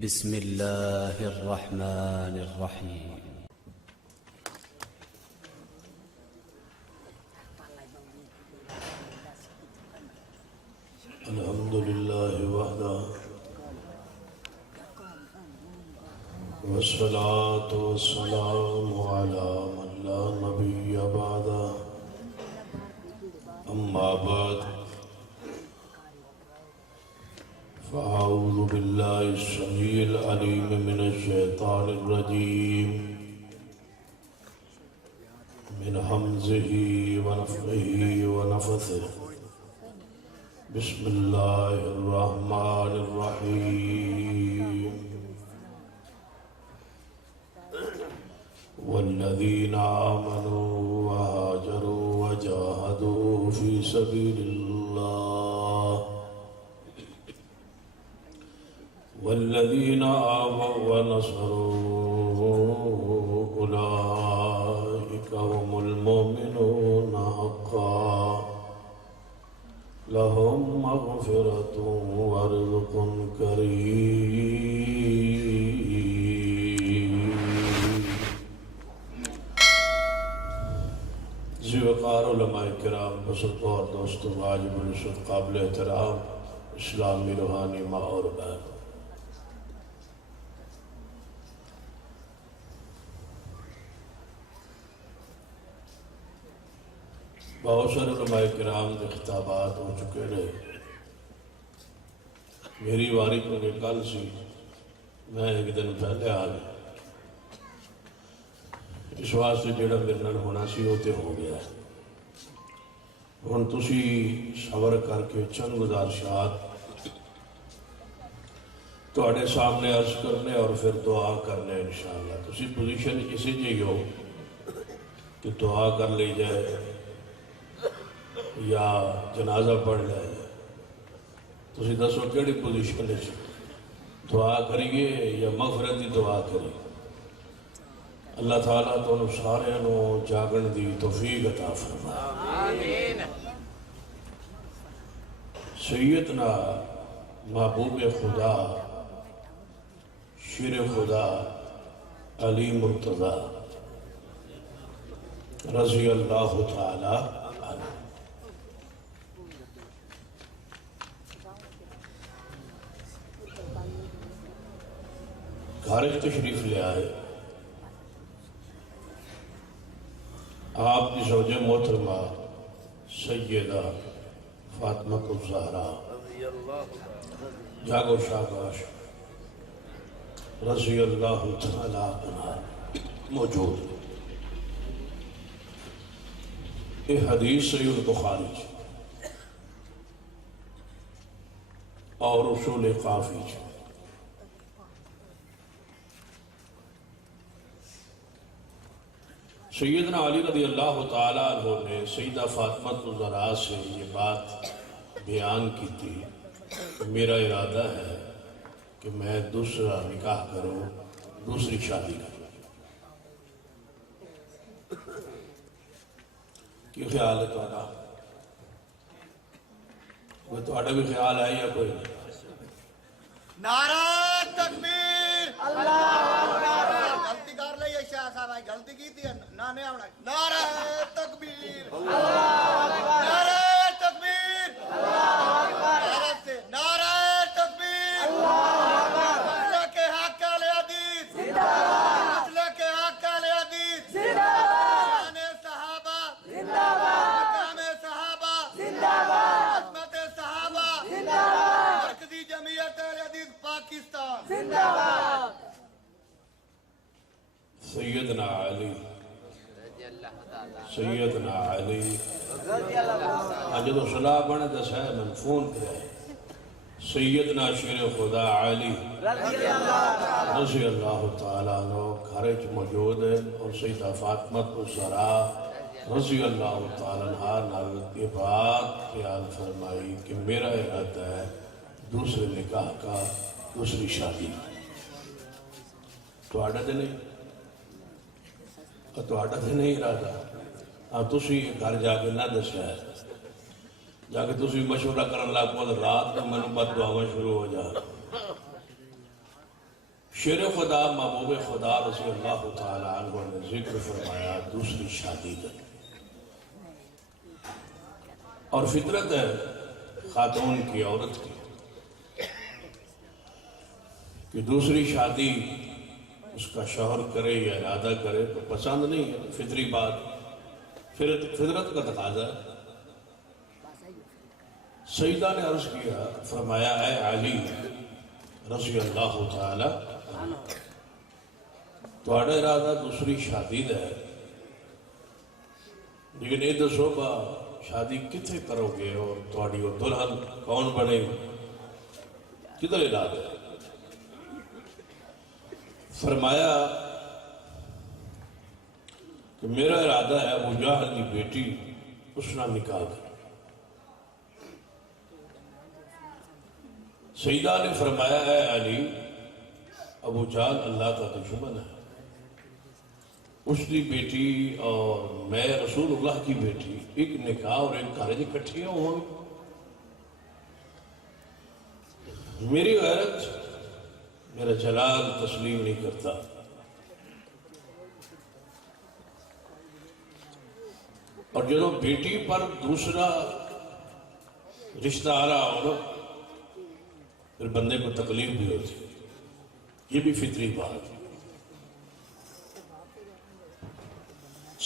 بسم الله الرحمن الرحيم. الحمد لله وحده والصلاة والسلام على من لا نبي بعده أما بعد فأعوذ بالله السميع العليم من الشيطان الرجيم من همزه ونفخه ونفثه بسم الله الرحمن الرحيم والذين آمنوا وهاجروا وجاهدوا في سبيل الله والذين آووا ونصروا أولئك هم المؤمنون حقا لهم مغفرة ورزق كريم. ذوقار علماء کرام بزرگ اور دوستو واجب الرشد قابل احترام اسلامی روحانی ماں اور بہن، بہت سارے علماء کرام کے خطابات ہو چکے رہے. میری واری کو کل سی، میں ایک دن پہلے آ گیا. اس واسطے جڑا میرے نال ہونا سی وہ تو ہو گیا ہے. ہن تسی صبر کر کے چند گزارشات تواڈے سامنے عرض کرنے اور پھر دعا کرنے انشاءاللہ. تسی پوزیشن اسی جی ہو کہ دعا کر لی جائے یا جنازہ پڑھ لیا جائے. تسی دسو کیڑی پوزیشن ہے، دعا کریے یا مغفرت دی دعا کریے. اللہ تعالیٰ تو انہوں سارے انہوں جاگن دی توفیق عطا فرمائے. آمین. سیدنا محبوب خدا شیر خدا علی مرتضی رضی اللہ تعالی عنہ گھر تشریف لے آئے. آپ کی زوج محترمہ سیدہ فاطمہ الزہرا جاگو شاباش رضی اللہ تعالی عنہا موجود. یہ حدیث صحیح البخاری اور اصول کافی. سیدنا علی رضی اللہ تعالیٰ عنہ نے سیدہ فاطمہ الزہرا سے یہ بات بیان کی تھی کہ میرا ارادہ ہے کہ میں دوسرا نکاح کروں، دوسری شادی کروں. کی خیال ہے تمہارا؟ کوئی تمہارا بھی خیال ہے یا کوئی نہیں؟ نعرہ تکبیر! اللہ غلطی کر لئی ہے شاہ صاحب، غلطی کی تھی نانے آونا. نعرہ تکبیر! نعرہ تکبیر! نعرہ تکبیر! مسلک حق علی حدیث! مسلک حق علی حدیث! شان صحابہ! مقام صحابہ! عظمت صحابہ! مرکزی جمعیت اہل حدیث پاکستان! سیدنا علی جدو صلاح بنے دس ہے میں فون کرے سیدنا شیر خدا علی رضی اللہ تعالیٰ عنہ گھرچ موجود ہے. اور سیدہ فاطمہ الزہرا رضی اللہ تعالیٰ عنہ نال یہ بات خیال فرمائی کہ میرا ارادہ ہے دوسرے نکاح کا، دوسری شادی. تو آڈا دے نہیں تو آڈا دے نہیں ارادہ. ہاں تسی گھر جا کے نہ دسیا ہے، جا کے تسی مشورہ کرن لگ پو رات میں میں بد دعاواں شروع ہو جا. شیر خدا محبوب خدا رضی اللہ تعالی عنہ نے ذکر فرمایا دوسری شادی کا، اور فطرت ہے خاتون کی، عورت کی، کہ دوسری شادی اس کا شوہر کرے یا ارادہ کرے تو پسند نہیں ہے، فطری بات، فطرت کا تقاضا ہے۔ سیدہ نے عرض کیا، فرمایا اے علی رضی اللہ تعالی تھوڑا ارادہ دوسری شادی دا ہے، لیکن یہ دسو با شادی کتنے کرو گے اور تھوڑی وہ دلہن کون بنے گی، کدھر ارادہ ہے؟ فرمایا کہ میرا ارادہ ہے ابو جہل کی بیٹی اس نہ نکاح کر۔ سیدہ نے فرمایا اے علی ابو جہل اللہ کا دشمن ہے، اس کی بیٹی اور میں رسول اللہ کی بیٹی ایک نکاح اور ایک کارج اکٹھی ہوں گے، میری غیرت میرا جلال تسلیم نہیں کرتا۔ اور جب بیٹی پر دوسرا رشتہ آ رہا ہو نا پھر بندے کو تکلیف بھی ہوتی، یہ بھی فطری بات ہے۔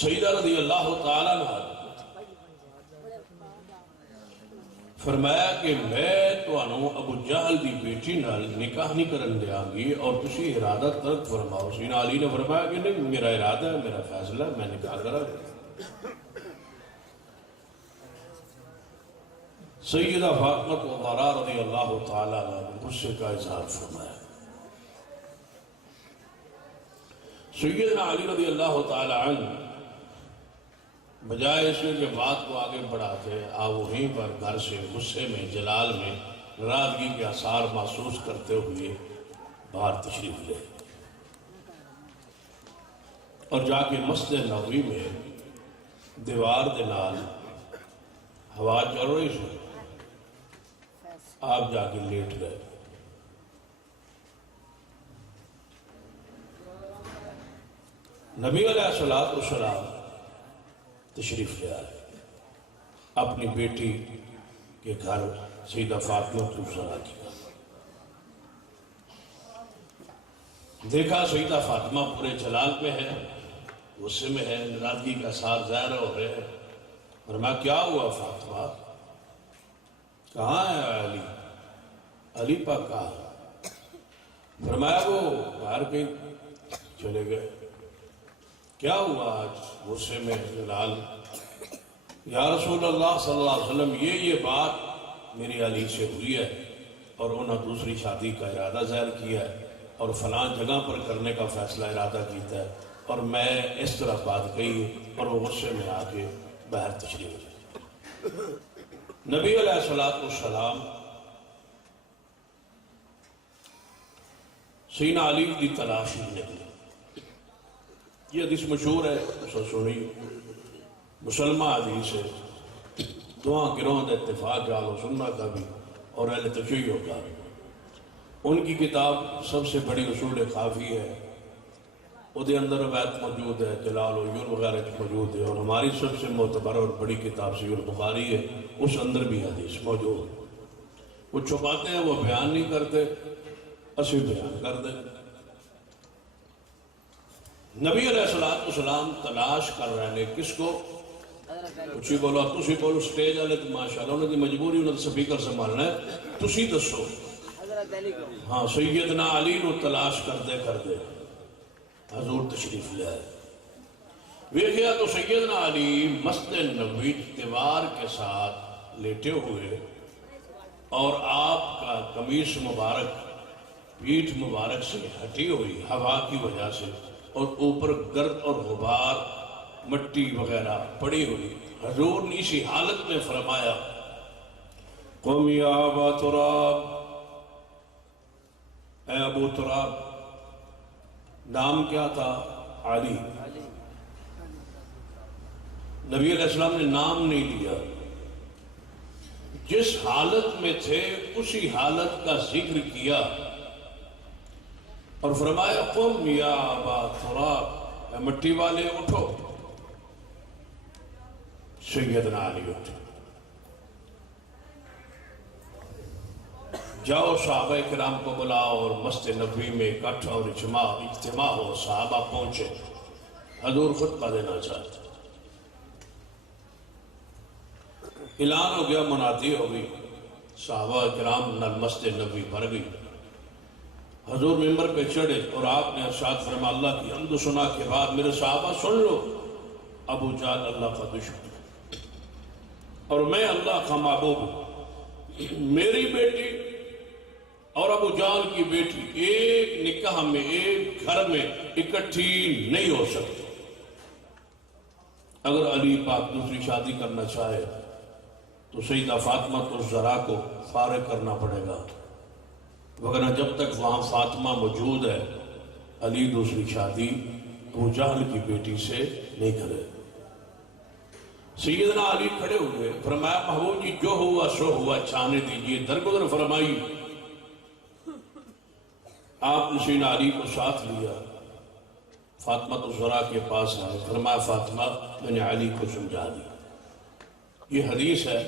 سیدہ رضی اللہ تعالیٰ عنہ فرمایا کہ میں تانوں ابو جہل دی بیٹی نال نکاح نہیں کرن دیاں گی اور تسی ارادہ ترک فرماؤ۔ سیدنا علی نے فرمایا کہ نہیں، میرا ارادہ ہے، میرا فیصلہ ہے، میں نکاح کرا گا۔ سیدہ فاطمہ الزہرا رضی اللہ تعالیٰ عنہ نے غصے کا اظہار فرمایا۔ سیدنا علی رضی اللہ تعالیٰ عنہ بجائے اس کے بات کو آگے بڑھاتے آپ وہیں پر گھر سے غصے میں جلال میں ناراضگی کے آثار محسوس کرتے ہوئے باہر تشریف لے اور جا کے مسجد نبوی میں دیوار دے نال ہوا چل رہی سی، آپ جا کے لیٹ گئے۔ نبی علیہ السلام تشریف لے آئے اپنی بیٹی کے گھر سیدہ فاطمہ الزہرا کی۔ دیکھا سیدہ فاطمہ پورے جلال پہ ہے، غصے میں ہے، ناراضگی کا آثار ظاہر ہو رہے ہیں۔ فرمایا کیا ہوا فاطمہ؟ کہاں ہے علی؟ علی پاک کہاں؟ فرمایا وہ باہر کہیں چلے گئے۔ کیا ہوا آج غصے میں جلال؟ یا رسول اللہ صلی اللہ علیہ وسلم یہ بات میری علی سے ہوئی ہے اور انہوں نے دوسری شادی کا ارادہ ظاہر کیا ہے اور فلاں جگہ پر کرنے کا فیصلہ ارادہ کیتا ہے، اور میں اس طرح بات کہی اور وہ غصے میں آ کے باہر تشریف لے۔ نبی علیہ السلام سیدنا علی کی تلاش میں نکلے۔ یہ حدیث مشہور ہے، سنی مسلمہ حدیث ہے، دعا گروہ دا اتفاق اہل سنہ کا بھی اور اہل تشیع کا بھی۔ ان کی کتاب سب سے بڑی اصول کافی ہے، وہ دے اندر روایت موجود ہے، جلال و عیون وغیرہ موجود ہے، اور ہماری سب سے معتبر اور بڑی کتاب صحیح البخاری ہے، اس اندر بھی حدیث موجود ہے۔ وہ چھپاتے ہیں، وہ بیان نہیں کرتے، اسی بیان کر دیں۔ نبی علیہ السلام تلاش کر رہے ہیں کس کو؟ اچھی بولو، تسی بولو، سٹیج والے تو ماشاءاللہ انہوں نے مجبوری انہوں نے سپیکر سنبھالنا ہے، تسی دسو۔ ہاں سیدنا علی نو تلاش کردے حضور تشریف لے آئے۔ ویکھیا تو سیدنا علی مسجد نبوی دیوار کے ساتھ لیٹے ہوئے اور آپ کا قمیص مبارک پیٹھ مبارک سے ہٹی ہوئی ہوا کی وجہ سے، اور اوپر گرد اور غبار مٹی وغیرہ پڑی ہوئی۔ حضور نے اسی حالت میں فرمایا قم یا ابا تراب، اے ابو تراب۔ نام کیا تھا؟ علی۔ نبی علیہ السلام نے نام نہیں لیا، جس حالت میں تھے اسی حالت کا ذکر کیا۔ اور فرمایا قم یا ابا تراب، اے مٹی والے اٹھو۔ سیدنا علی اٹھے، جاؤ صحابہ کرام کو بلاؤ اور مسجد نبوی میں اکٹھا اور اجتماع ہو۔ صحابہ پہنچے، حضور خطبہ دینا چاہتے، اعلان ہو گیا، منادی ہو گئی، صحابہ کرام نال مسجد نبوی بھر گئی۔ حضور ممبر پہ چڑھے اور آپ نے ارشاد فرمایا اللہ کی حمد و ثنا کے بعد میرے صحابہ سن لو، ابو جہل اللہ کا دشمن اور میں اللہ کا محبوب ہوں۔ میری بیٹی اور ابو جہل کی بیٹی ایک نکاح میں، ایک گھر میں اکٹھی نہیں ہو سکتی۔ اگر علی پاک دوسری شادی کرنا چاہے تو سیدہ فاطمہ الزہرا کو فارغ کرنا پڑے گا، وگرنہ جب تک وہاں فاطمہ موجود ہے علی دوسری شادی ابو جہل کی بیٹی سے نہیں کرے۔ سیدنا علی کھڑے ہوئے، فرمایا محبوب جی جو ہوا سو ہوا، چھانے دیجئے، درگزر فرمائی۔ آپ نے سیدنا علی کو ساتھ لیا، فاطمہ الزہرا کے پاس آئے، فرمایا فاطمہ میں نے علی کو سمجھا دی۔ یہ حدیث ہے،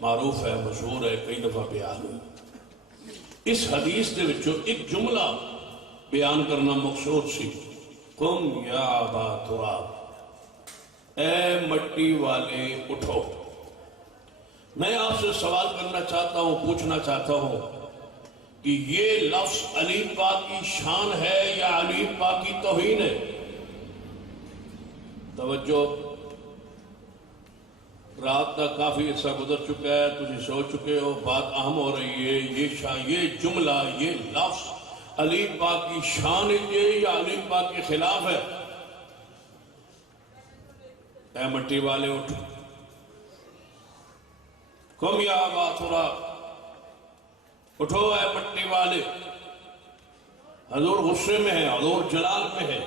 معروف ہے، مشہور ہے، کئی دفعہ بیان ہوئی۔ اس حدیث دے وچوں ایک جملہ بیان کرنا مقصود سی، قم یا ابا تراب، اے مٹی والے اٹھو۔ میں آپ سے سوال کرنا چاہتا ہوں، پوچھنا چاہتا ہوں کہ یہ لفظ علی پاک کی شان ہے یا علی پاک کی توہین ہے؟ توجہ، رات کا کافی عرصہ گزر چکا ہے، تجھے سو چکے ہو، بات اہم ہو رہی ہے۔ یہ جملہ، یہ لفظ علی پاک کی شان ہے یا علی پاک کے خلاف ہے؟ اے مٹی والے اٹھو، قم یا ابا تراب، اٹھو اے مٹی والے۔ حضور غصے میں ہے، حضور جلال میں ہے،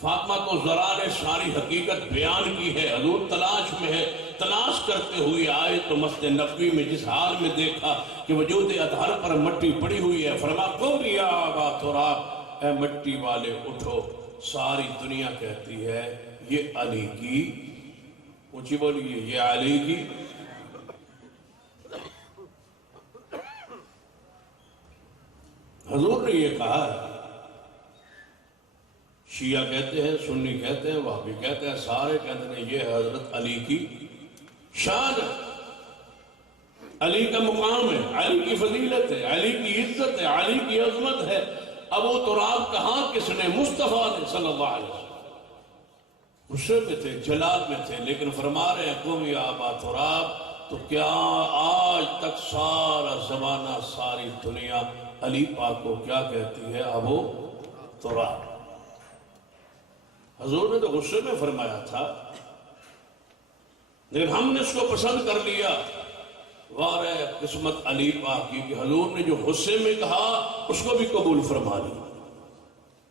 فاطمہ الزہرا نے ساری حقیقت بیان کی ہے، حضور تلاش میں ہے، تلاش کرتے ہوئے آئے تو مسجد نبوی میں جس حال میں دیکھا کہ وجود اطہر پر مٹی پڑی ہوئی ہے، فرمایا قم یا ابا تراب، اے مٹی والے اٹھو۔ ساری دنیا کہتی ہے یہ علی کی، اونچی بولیے، یہ علی کی۔ حضور نے یہ کہا ہے، شیعہ کہتے ہیں، سنی کہتے ہیں، وہابی کہتے ہیں، سارے کہتے ہیں یہ حضرت علی کی شان ہے، علی کا مقام ہے، علی کی فضیلت ہے، علی کی عزت ہے، علی کی عظمت ہے۔ ابو تراب کہاں کس نے؟ مصطفیٰ نے صلی اللہ علیہ وسلم۔ غصے میں تھے، جلال میں تھے، لیکن فرما رہے ہیں قم یا ابا تراب۔ تو کیا آج تک سارا زمانہ، ساری دنیا علی پاک کو کیا کہتی ہے؟ ابو تراب۔ حضور نے تو غصے میں فرمایا تھا، لیکن ہم نے اس کو پسند کر لیا۔ وارے قسمت علی پاک کی کہ حضور نے جو غصے میں کہا اس کو بھی قبول فرما لیا۔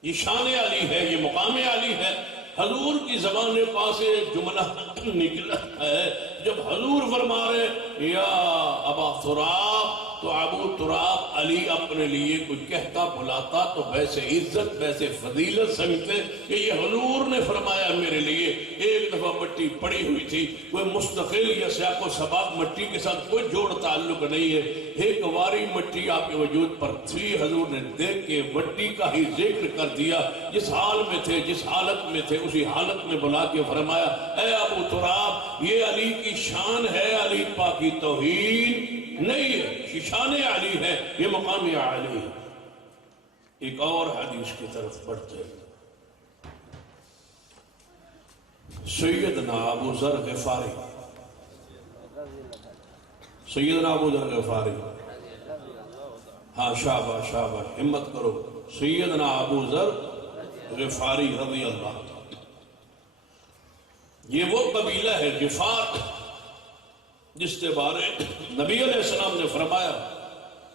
یہ شان علی ہے، یہ مقام علی ہے۔ حضور کی زبان پاک سے جملہ نکلا ہے، جب حضور فرما رہے یا ابا تراب، تو ابو تراب علی اپنے لیے کوئی کہتا بلاتا تو ویسے عزت، ویسے فضیلت سمجھتے کہ یہ حضور نے فرمایا میرے لیے۔ ایک دفعہ مٹی پڑی ہوئی تھی، کوئی مستقل یا سیاق و سباق مٹی کے ساتھ کوئی جوڑ تعلق نہیں ہے، ایک واری مٹی آپ کے وجود پر تھی، حضور نے دیکھ کے مٹی کا ہی ذکر کر دیا۔ جس حال میں تھے، جس حالت میں تھے، اسی حالت میں بلا کے فرمایا اے ابو تراب، یہ علی کی شان ہے، علی پاک کی توہین نہیں ہے، شان علی ہے، یہ مقام علی ہے۔ ایک اور حدیث کی طرف بڑھتے ہیں، سیدنا ابو ذر غفاری، سیدنا ابو ذر غفاری، ہاں شاباش شاباش، ہمت کرو، سیدنا ابو ذر غفاری رضی اللہ عنہ۔ یہ وہ قبیلہ ہے غفار جس کے بارے نبی علیہ السلام نے فرمایا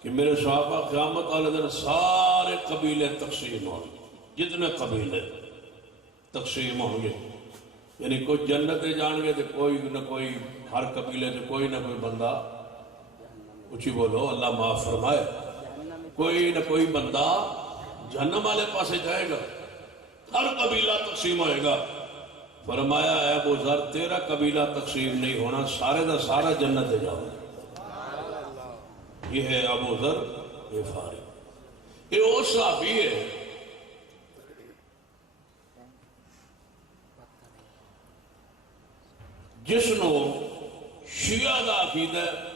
کہ میرے صحابہ قیامت والے دن سارے قبیلے تقسیم ہوں گے، جتنے قبیلے تقسیم ہوں گے، یعنی کوئی جنتیں جان گے تو کوئی نہ کوئی، ہر قبیلے سے کوئی نہ کوئی بندہ، اونچی بولو اللہ معاف فرمائے، کوئی نہ کوئی بندہ جہنم والے پاسے جائے گا، ہر قبیلہ تقسیم ہوئے گا۔ فرمایا اے ابو ذر تیرا قبیلہ تقسیم نہیں ہونا، سارے دا سارا جنت جاؤ۔ یہ ہے ابو ذر غفاری، یہ وہ صحابی ہے جس نو شیعہ دا عقیدہ ہے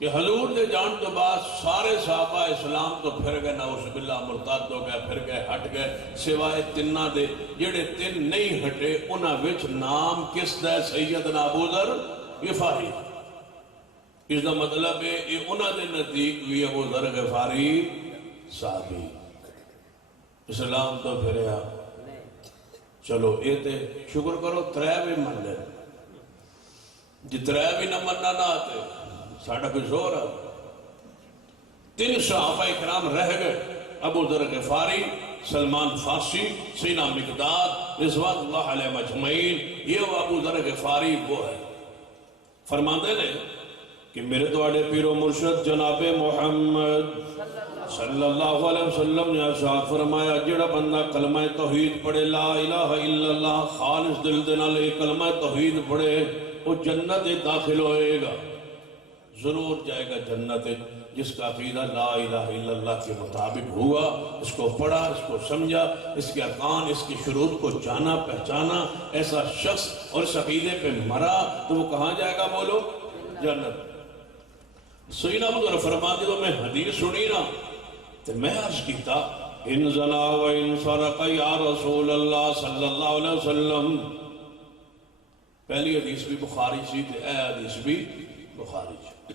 کہ حضور دے جان تو بعد سارے صحابہ اسلام تو پھر گئے، نعوذ باللہ مرتد ہو گئے، پھر گئے، ہٹ گئے، سوائے تنہ دے جڑے تین نہیں ہٹے انہاں وچ نام کس دا سیدنا ابو ذر غفاری۔ اس دا مطلب ہے یہ انہاں دے نزدیک بھی ابو ذر غفاری صحابی اسلام تو پھریا۔ چلو یہ تے شکر کرو ترے بھی من لے، جی ترے بھی نہ مننا نہ آتے ساڑھا کوئی زور ہے۔ تین صحابہ اکرام رہ گئے، ابو ذر غفاری، سلمان فارسی، سینا مقداد، رضوان اللہ علیہ مجمعین۔ یہ وہ ابو ذر غفاری وہ ہے۔ فرماندے نے کہ میرے دوڑے پیر و مرشد جناب محمد صلی اللہ علیہ وسلم نے ارشاد فرمایا جڑا بندہ کلمہ توحید پڑھے، لا الہ الا اللہ، خالص دل دے نال کلمہ توحید پڑھے، وہ جنت داخل ہوئے گا، ضرور جائے گا جنت۔ جس کا عقیدہ لا الہ الا اللہ کے مطابق ہوا، اس کو پڑھا، اس کو سمجھا، اس کے ارکان، اس کی شروط کو جانا پہچانا، ایسا شخص اور اس عقیدے پہ مرا تو وہ کہاں جائے گا؟ بولو جنت۔ سیدنا ابو ذر فرماتے تو میں حدیث سنی نا تو میں عرض کیتا ان زنا و ان سرق یا رسول اللہ صلی اللہ علیہ وسلم۔ پہلی حدیث بھی بخاری سی تے اے حدیث بھی بخاری سی۔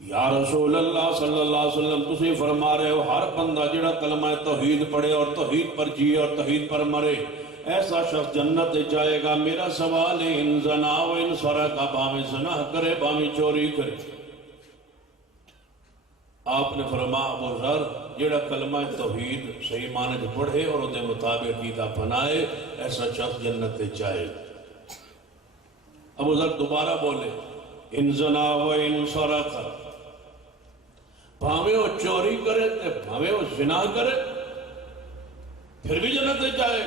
یا رسول اللہ صلی اللہ علیہ وسلم تسی فرما رہے ہو ہر بندہ جڑا کلمہ توحید پڑھے اور توحید پر جیے اور توحید پر مرے ایسا شخص جنت جائے گا۔ میرا سوال ہے ان زنا و ان سرق، باویں زنا کرے باویں چوری کرے۔ آپ نے فرمایا ابو ذر جڑا کلمہ توحید صحیح معنی میں پڑھے اور اس کے مطابق عقیدہ بنائے ایسا شخص جنت جائے۔ ابو ذر دوبارہ بولے ان زنا و ان سرق، بھاویں وہ چوری کرے بھاویں وہ زنا کرے پھر بھی جنت جائے۔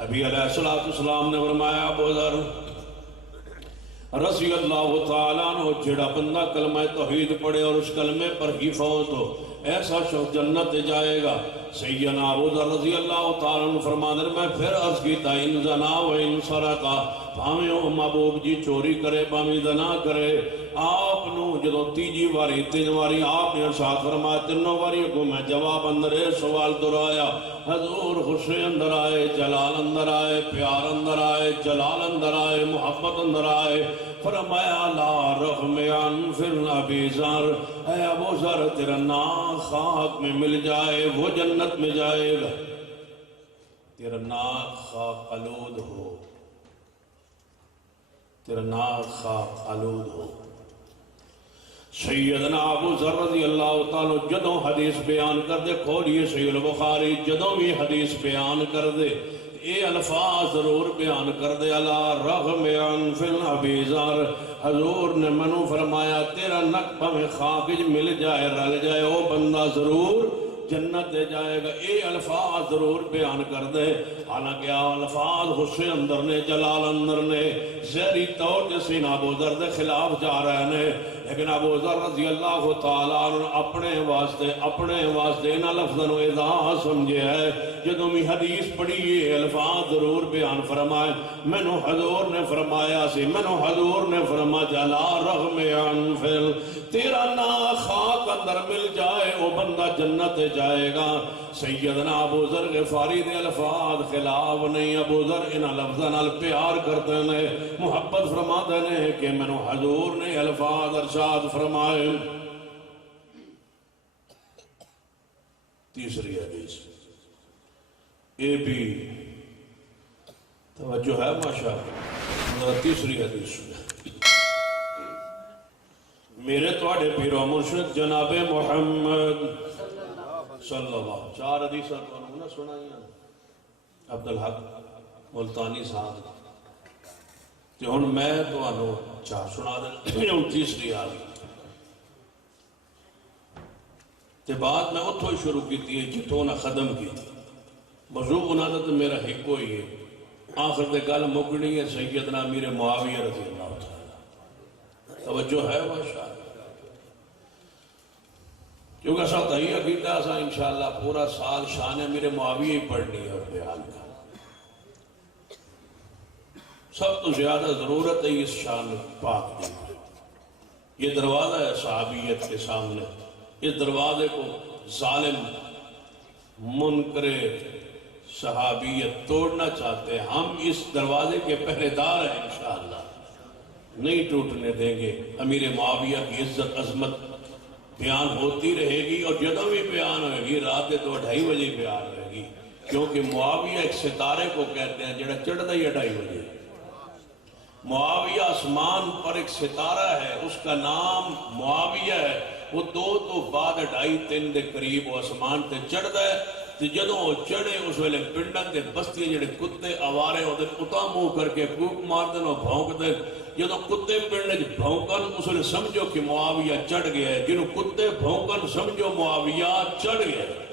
نبی علیہ السلام نے فرمایا ابو ذر رضی اللہ تعالیٰ عنہ جڑا بندہ کلمہ توحید پڑھے اور اس کلمے پر ہی فوت ہو ایسا شخص جنت جائے گا۔ سیدنا ابو ذر رضی اللہ تعالیٰ عنہ فرماتے ہیں میں پھر عرض کیتا ان زنا و ان سرقا، بھاویں وہ محبوب جی چوری کرے بھاویں زنا کرے۔ آپ نو جدو تیجی واری تین واری آپ نے ارشاد فرمایا تینوں واری کو میں جواب اندر سوال دہرایا، حضور غصے اندر آئے، جلال اندر آئے، پیار اندر آئے، جلال اندر آئے، محبت اندر آئے۔ فرمایا لا رغم انف ابی ذر، اے ابو ذر تیرا نام خاک میں مل جائے وہ جنت میں جائے گا، تیرا نام خاک آلود ہو، تیرا نام خاک آلود ہو۔ سیدنا ابو ذر رضی اللہ تعالیٰ جدوں حدیث بیان کر دے، کھولیے صحیح البخاری، جدوں بھی حدیث بیان کر دے اے الفاظ ضرور بیان کر دے الا رغم انف ابی ذر، حضور نے منو فرمایا تیرا نک پہ خاک مل جائے رل جائے وہ بندہ ضرور جنت دے جائے گا۔ اے الفاظ ضرور بیان کر دے، حالانکہ الفاظ غصے اندر نے جلال اندر نے زہری طور تے سینہ ابو ذر دے خلاف جا رہے نے، لیکن ابو ذر رضی اللہ تعالیٰ عنہ اپنے واسطے انہاں لفظاں نو اعزاز سمجھے ہے۔ جدوں بھی حدیث پڑھیے الفاظ ضرور بیان فرمائے، مینوں حضور نے فرمایا سی، مینوں حضور نے فرمایا لا رغم انف، تیرا نا خاک اندر مل جائے وہ بندہ جنت جائے گا۔ سیدنا ابو ذر غفاری دے الفاظ خلاف نہیں، ابو ذر انہاں لفظاں نال پیار کرتے نے، محبت فرماتے نے کہ مینوں حضور نے الفاظ ارشاد فرمائے۔ تیسری حدیث یہ بھی توجہ ہے ماشاءاللہ، تیسری حدیث میرے توڑے پیر و مرشد جناب محمد صلی اللہ علیہ وسلم، چار حدیث نے سنائی عبدالحق ملتانی صاحب تے ہن میں تانوں چار سنا دے، ہن تیسری آ گئی تے بعد میں اتھو ہی شروع کی تھی جتوں نہ ختم کی تھی موضوع بنا تو میرا ہکو ہی ہے آخر دے گل مکنی ہے سیدنا امیر معاویہ رضی اللہ تعالیٰ توجہ ہے ماشاءاللہ کیونکہ ایسا تحیہ عقیدہ ایسا انشاءاللہ پورا سال شان امیر معاویہ ہی پڑھنی ہے اور بیان کا سب تو زیادہ ضرورت ہے اس شان پاک دی یہ دروازہ ہے صحابیت کے سامنے اس دروازے کو ظالم منکر صحابیت توڑنا چاہتے ہیں ہم اس دروازے کے پہرے دار ہیں انشاءاللہ نہیں ٹوٹنے دیں گے امیر معاویہ کی عزت عظمت بیان ہوتی رہے گی اور جدوں بھی بیان ہوئے گی رات 2:30 بجے بیان ہوئے گی کیونکہ معاویہ ایک ستارے کو کہتے ہیں جڑا چڑھتا ہی 2:30 بجے معاویہ آسمان پر ایک ستارہ ہے اس کا نام معاویہ ہے وہ 2 تو بعد 2:30-3 دے قریب وہ آسمان تے چڑھتا ہے تے جدوں وہ چڑھے اس ویلے پنڈن تے بستیاں جڑے کتے آوارے ہوتے اتا منہ کر کے پھونک مار دین اور بھونک دین جدوں کتے پنڈ وچ بھونکن اس ویلے سمجھو کہ معاویہ چڑھ گیا ہے جنوں کتے بھونکن سمجھو معاویہ چڑھ گیا ہے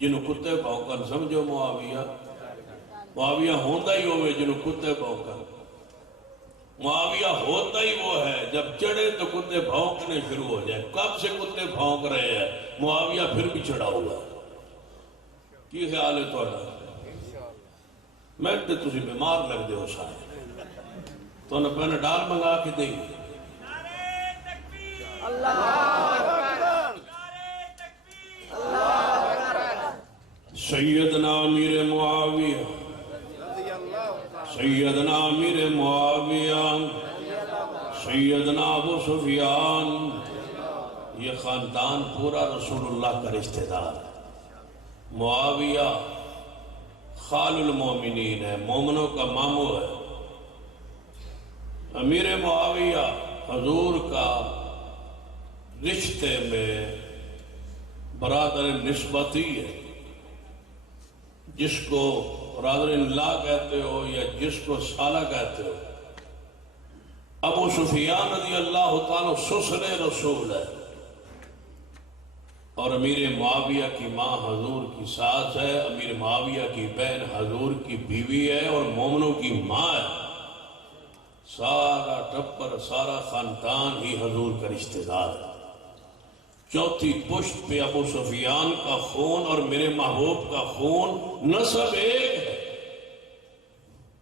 جنوں کتے بھونکن سمجھو معاویہ ہوندا ہی ہوئے جنوں کتے بھونکن معاویہ ہوتا ہی وہ ہے جب چڑھے تو کتے بھونکنے شروع ہو جائے کب سے کتے بھونک رہے ہیں معاویہ پھر بھی چڑھا ہوا کی خیال ہے تھوڑا میں تے تسی بیمار لگ دے ہو شاید تو نے پہنے ڈال منگا کے دیں گے سیدنا امیر معاویہ سیدنا امیر معاویہ سیدنا ابو سفیان یہ خاندان پورا رسول اللہ کا رشتہ دار ہے معاویہ خال المومنین ہے مومنوں کا مامو ہے امیر معاویہ حضور کا رشتے میں برادر نسبتی ہے جس کو برادر اللہ کہتے ہو یا جس کو سالہ کہتے ہو ابو سفیان رضی اللہ تعالیٰ سسر رسول ہے اور امیر معاویہ کی ماں حضور کی ساس ہے امیر معاویہ کی بہن حضور کی بیوی ہے اور مومنوں کی ماں ہے سارا ٹپر سارا خاندان ہی حضور کا رشتہ دار ہے چوتھی پشت پہ ابو سفیان کا خون اور میرے محبوب کا خون نسب ایک ہے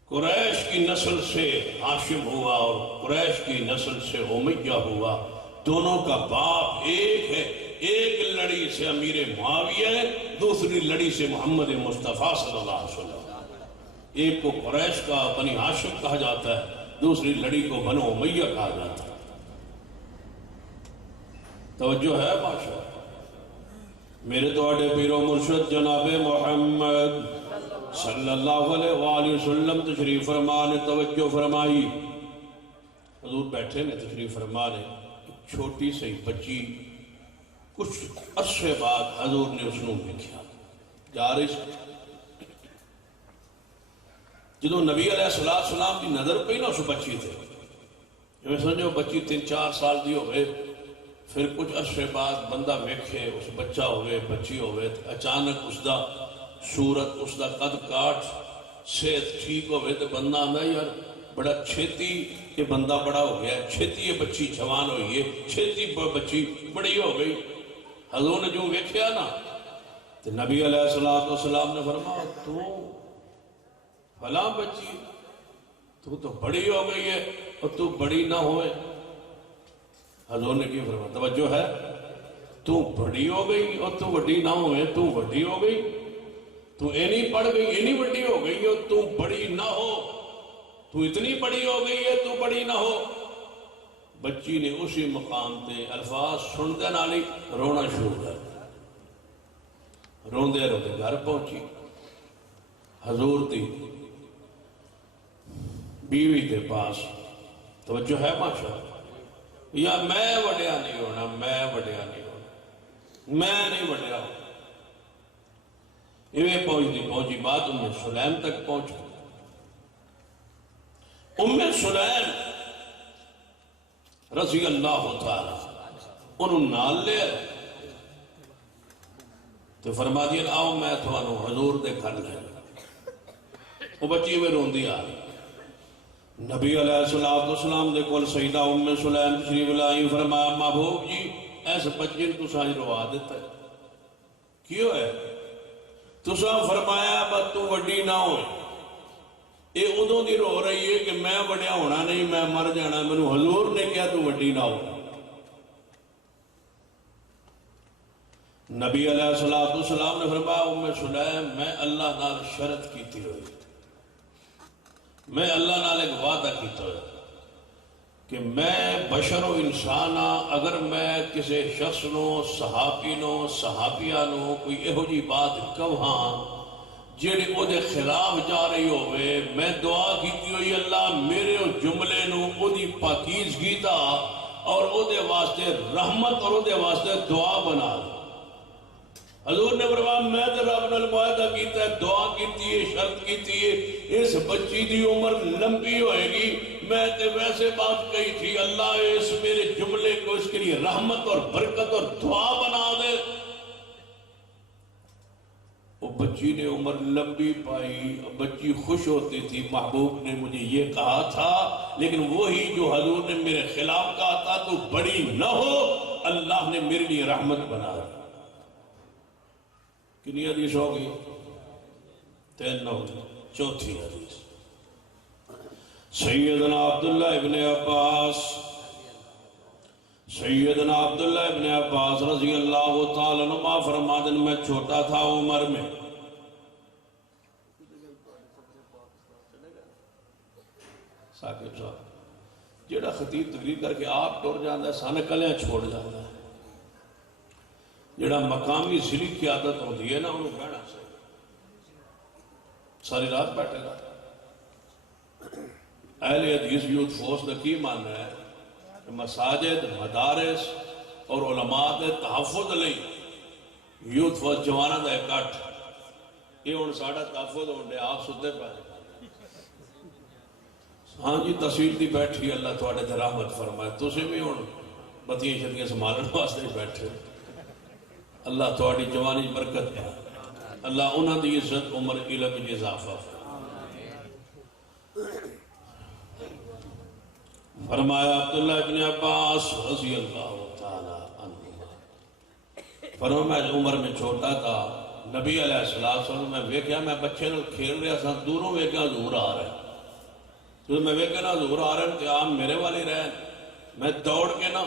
قریش کی نسل سے ہاشم ہوا اور قریش کی نسل سے امیہ ہوا دونوں کا باپ ایک ہے ایک لڑی سے امیر معاویہ ہے دوسری لڑی سے محمد مصطفیٰ صلی اللہ علیہ وسلم ایک کو قریش کا بنی ہاشم کہا جاتا ہے دوسری لڑی کو بنو امیہ کہا جاتا ہے توجہ ہے بادشاہ میرے توڑے پیر و مرشد جناب محمد صلی اللہ علیہ وآلہ وسلم تشریف فرمانے توجہ فرمائی حضور بیٹھے نے تشریف فرمانے چھوٹی سی بچی کچھ عرصے بعد حضور نے اس نے دیکھا جا رہی جدو نبی علیہ السلام کی نظر پہ نا اس بچی تھے میں سمجھو بچی 3-4 سال دی ہوئے پھر کچھ عرصے بعد بندہ ویکھے اس بچہ ہوئے بچی ہوئے اچانک اس دا صورت اس دا قد کاٹ صحت ٹھیک ہوئے تو بندہ آندا یار بڑا چھیتی یہ بندہ بڑا ہو گیا چھیتی یہ بچی جوان ہوئی ہے چھیتی بچی بڑی ہو گئی حضور نے جو ویکھیا نا تو نبی علیہ السلام نے فرمایا تو فلاں بچی تو بڑی ہو گئی ہے اور تو بڑی نہ ہوئے حضور نے کی فرمایا توجہ ہے تو بڑی ہو گئی اور تو بڑی نہ ہوئے تو بڑی ہو گئی تو اینی پڑھ گئی اینی بڑی ہو گئی اور تو بڑی نہ ہو تو اتنی بڑی ہو گئی ہے تو بڑی نہ ہو بچی نے اسی مقام تے الفاظ سنتے نالی رونا شروع کر روندے روندے گھر پہنچی حضور دی بیوی کے پاس توجہ ہے ماشاءاللہ یا میں وڈیا نہیں ہونا میں وڈیا نہیں ہونا میں نہیں وڈیا ہونا یہ پہنچی بات ام سلیم تک پہنچ ام سلیم رضی اللہ تعالی انہوں نال لے تو فرما دیا آؤ میں تھوانو حضور دے گھر لے وہ بچی میں رون دیا نبی علیہ السلام دے کول سیدہ ام سلیم تشریف لائی فرمایا محبوب جی ایسے بچے تو ساج روا دیتا ہے کیوں ہے تو سا فرمایا بس تو وڈی نہ ہوئے اے ادھوں دی رو رہی ہے کہ میں بڑیا ہونا نہیں میں مر جانا میں حضور نے کیا تو وڈی نہ ہو نبی علیہ السلام نے فرمایا ام سلیم میں اللہ نال شرط کیتی ہوئی میں اللہ نال ایک وعدہ کیتا ہوئی کہ میں بشر و انسانا اگر میں کسی شخص نو صحابی نو صحابیہ نو کوئی ایہو جی بات کہاں جیڑی او دے خلاف جا رہی ہوئے میں دعا کیتی ہوئی اللہ میرے اس جملے نو او دی پاکیزگی دا اور او دے واسطے رحمت اور او دے واسطے دعا بنا دے حضور نے فرمایا میں تے رب نال معاہدہ کیتا ہے دعا کیتی ہے شرط کیتی ہے اس بچی دی عمر لمبی ہوئے گی میں تے ویسے بات کہی تھی اللہ اس میرے جملے کو اس کے لیے رحمت اور برکت اور دعا بنا دے وہ بچی نے عمر لمبی پائی بچی خوش ہوتی تھی محبوب نے مجھے یہ کہا تھا لیکن وہی جو حضور نے میرے خلاف کہا تھا تو بڑی نہ ہو اللہ نے میرے لیے رحمت بنا دی کنی حدیث ہوگی 3 ہوگی چوتھی حدیث سیدنا عبداللہ ابن عباس رضی اللہ تعالیٰ عنہ فرمادن میں چھوٹا تھا عمر میں ثاقب صاحب جیڑا خطیب تقریر کر کے آپ ٹور جاندہ ہے سانے کلیاں چھوڑ جاندہ ہے جڑا مقامی ضلع کی عادت ہوتی ہے نا انہوں بہنا سے ساری رات بیٹھے گا اہل حدیث یوتھ فورس نے کی ماننا ہے کہ مساجد مدارس اور علماء دے تحفظ لئی یوتھ فورس جوانہ دا اکٹھ یہ ان ساڑھا تحفظ ہوندے آپ سدھے پہنے ہاں جی تصویر دی بیٹھی اللہ تواڈے تے رحمت فرمائے تسی بھی ہن بتیاں شدیاں سنبھالن واسطے بیٹھے اللہ تواڈی جوانی برکت ہے اللہ انہاں دی عزت عمر علم دی اضافہ فرمایا عبداللہ ابن عباس رضی اللہ تعالی عنہ فرمایا عمر میں چھوٹا تھا نبی علیہ السلام میں ویکھیا میں بچے نال کھیل رہا سا دوروں ویکھیا حضور آ رہے تو میں ویکھیا نا حضور آ رہے تے آپ میرے والے رہے میں دوڑ کے نا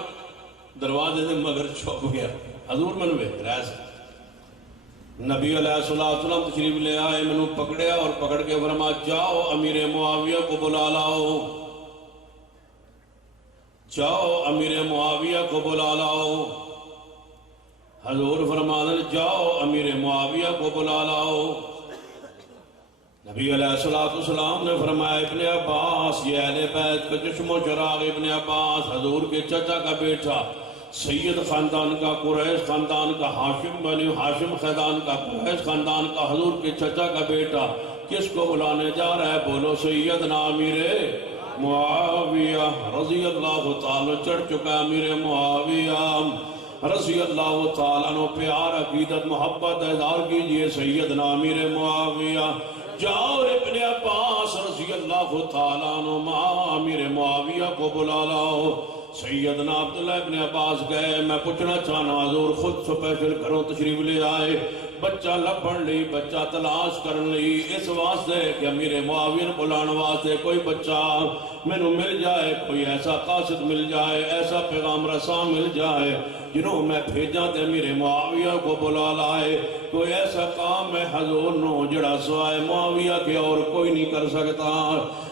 دروازے سے مگر چھپ گیا حضور میں نے رہا سا نبی علیہ السلام تشریف لے آئے میں نے پکڑیا اور پکڑ کے فرما جاؤ امیر معاویہ کو بلا لاؤ جاؤ امیر معاویہ کو بلا لاؤ حضور فرمانے جاؤ امیر معاویہ کو بلا لاؤ نبی علیہ السلام نے فرمایا ابن عباس یہ اہل بیت کا چشم و چراغ ابن عباس حضور کے چچا کا بیٹا سید خاندان کا قریش خاندان کا ہاشم بنی ہاشم خاندان کا قریش خاندان کا حضور کے چچا کا بیٹا کس کو بلانے جا رہا ہے بولو سیدنا امیر معاویہ رضی اللہ تعالیٰ چڑھ چکا امیر معاویہ رضی اللہ تعالیٰ نو پیار عقیدت محبت اظہار کیجئے سیدنا امیر معاویہ جاؤ ابن عباس رضی اللہ تعالیٰ نو امیر معاویہ کو بلا لاؤ سیدنا عبداللہ ابن عباس گئے میں پوچھنا چاہنا حضور خود سپیشل گھروں تشریف لے آئے بچہ لبھن لی بچہ تلاش کرن لی اس واسطے کہ امیر معاویہ بلان واسطے کوئی بچہ میں نو مل جائے کوئی ایسا قاصد مل جائے ایسا پیغام رساں مل جائے جنہوں میں بھیجا تے امیر معاویہ کو بلا لائے کوئی ایسا کام ہے حضور نو جڑا سوائے معاویہ کے اور کوئی نہیں کر سکتا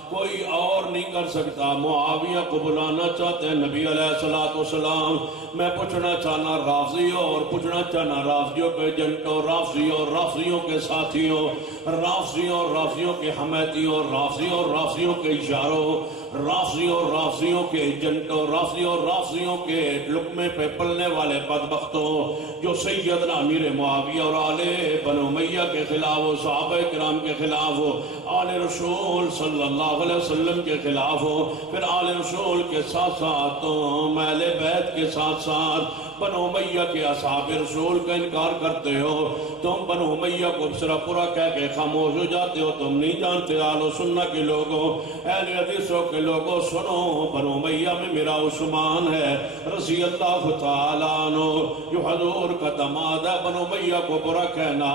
کوئی اور نہیں کر سکتا معاویہ کو بلانا چاہتے ہیں نبی علیہ السلام میں پوچھنا چاہنا رافضیوں اور پوچھنا چاہنا رافضیوں کے ایجنٹوں رافضیوں کے ساتھیوں رافضیوں کے حمیتیوں رافضیوں کے اشاروں رافضیوں کے ایجنٹوں رافضیوں کے لقمے پہ پلنے والے بدبختوں جو سیدنا امیر معاویہ اور آل بنو امیہ کے خلاف ہو صحابہ کرام کے خلاف ہو آل رسول صلی اللہ علیہ وسلم کے خلاف ہو پھر آل رسول کے ساتھ ساتھ اہل بیت کے ساتھ ساتھ بنو امیہ کے اصحاب رسول کا انکار کرتے ہو، تم بنو امیہ کو صرف پورا کہہ کے خاموش ہو جاتے ہو، تم نہیں جانتے اہل سنہ کے لوگوں، اہل حدیثوں کے لوگوں سنو، بنو امیہ میں میرا عثمان ہے رضی اللہ تعالیٰ عنہ جو حضور کا داماد ہے، بنو امیہ کو برا کہنا،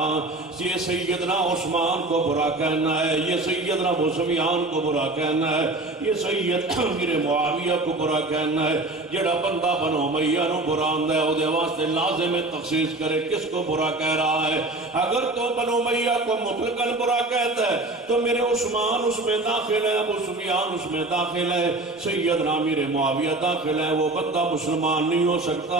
یہ سیدنا عثمان کو برا کہنا ہے، یہ سیدنا ابو سفیان کو برا کہنا ہے، یہ سید امیر معاویہ کو برا کہنا ہے۔ جڑا بندہ بنو امیہ نو برا آندا ہے او دے واسطے لازم تخصیص کرے کس کو برا کہہ رہا ہے۔ اگر تو بنو امیہ کو مطلقاً برا کہتا ہے تو میرے عثمان اس میں داخل ہے، ابو سفیان اس میں داخل ہے، سیدنا امیر معاویہ داخل ہے، وہ بندہ مسلمان نہیں ہو سکتا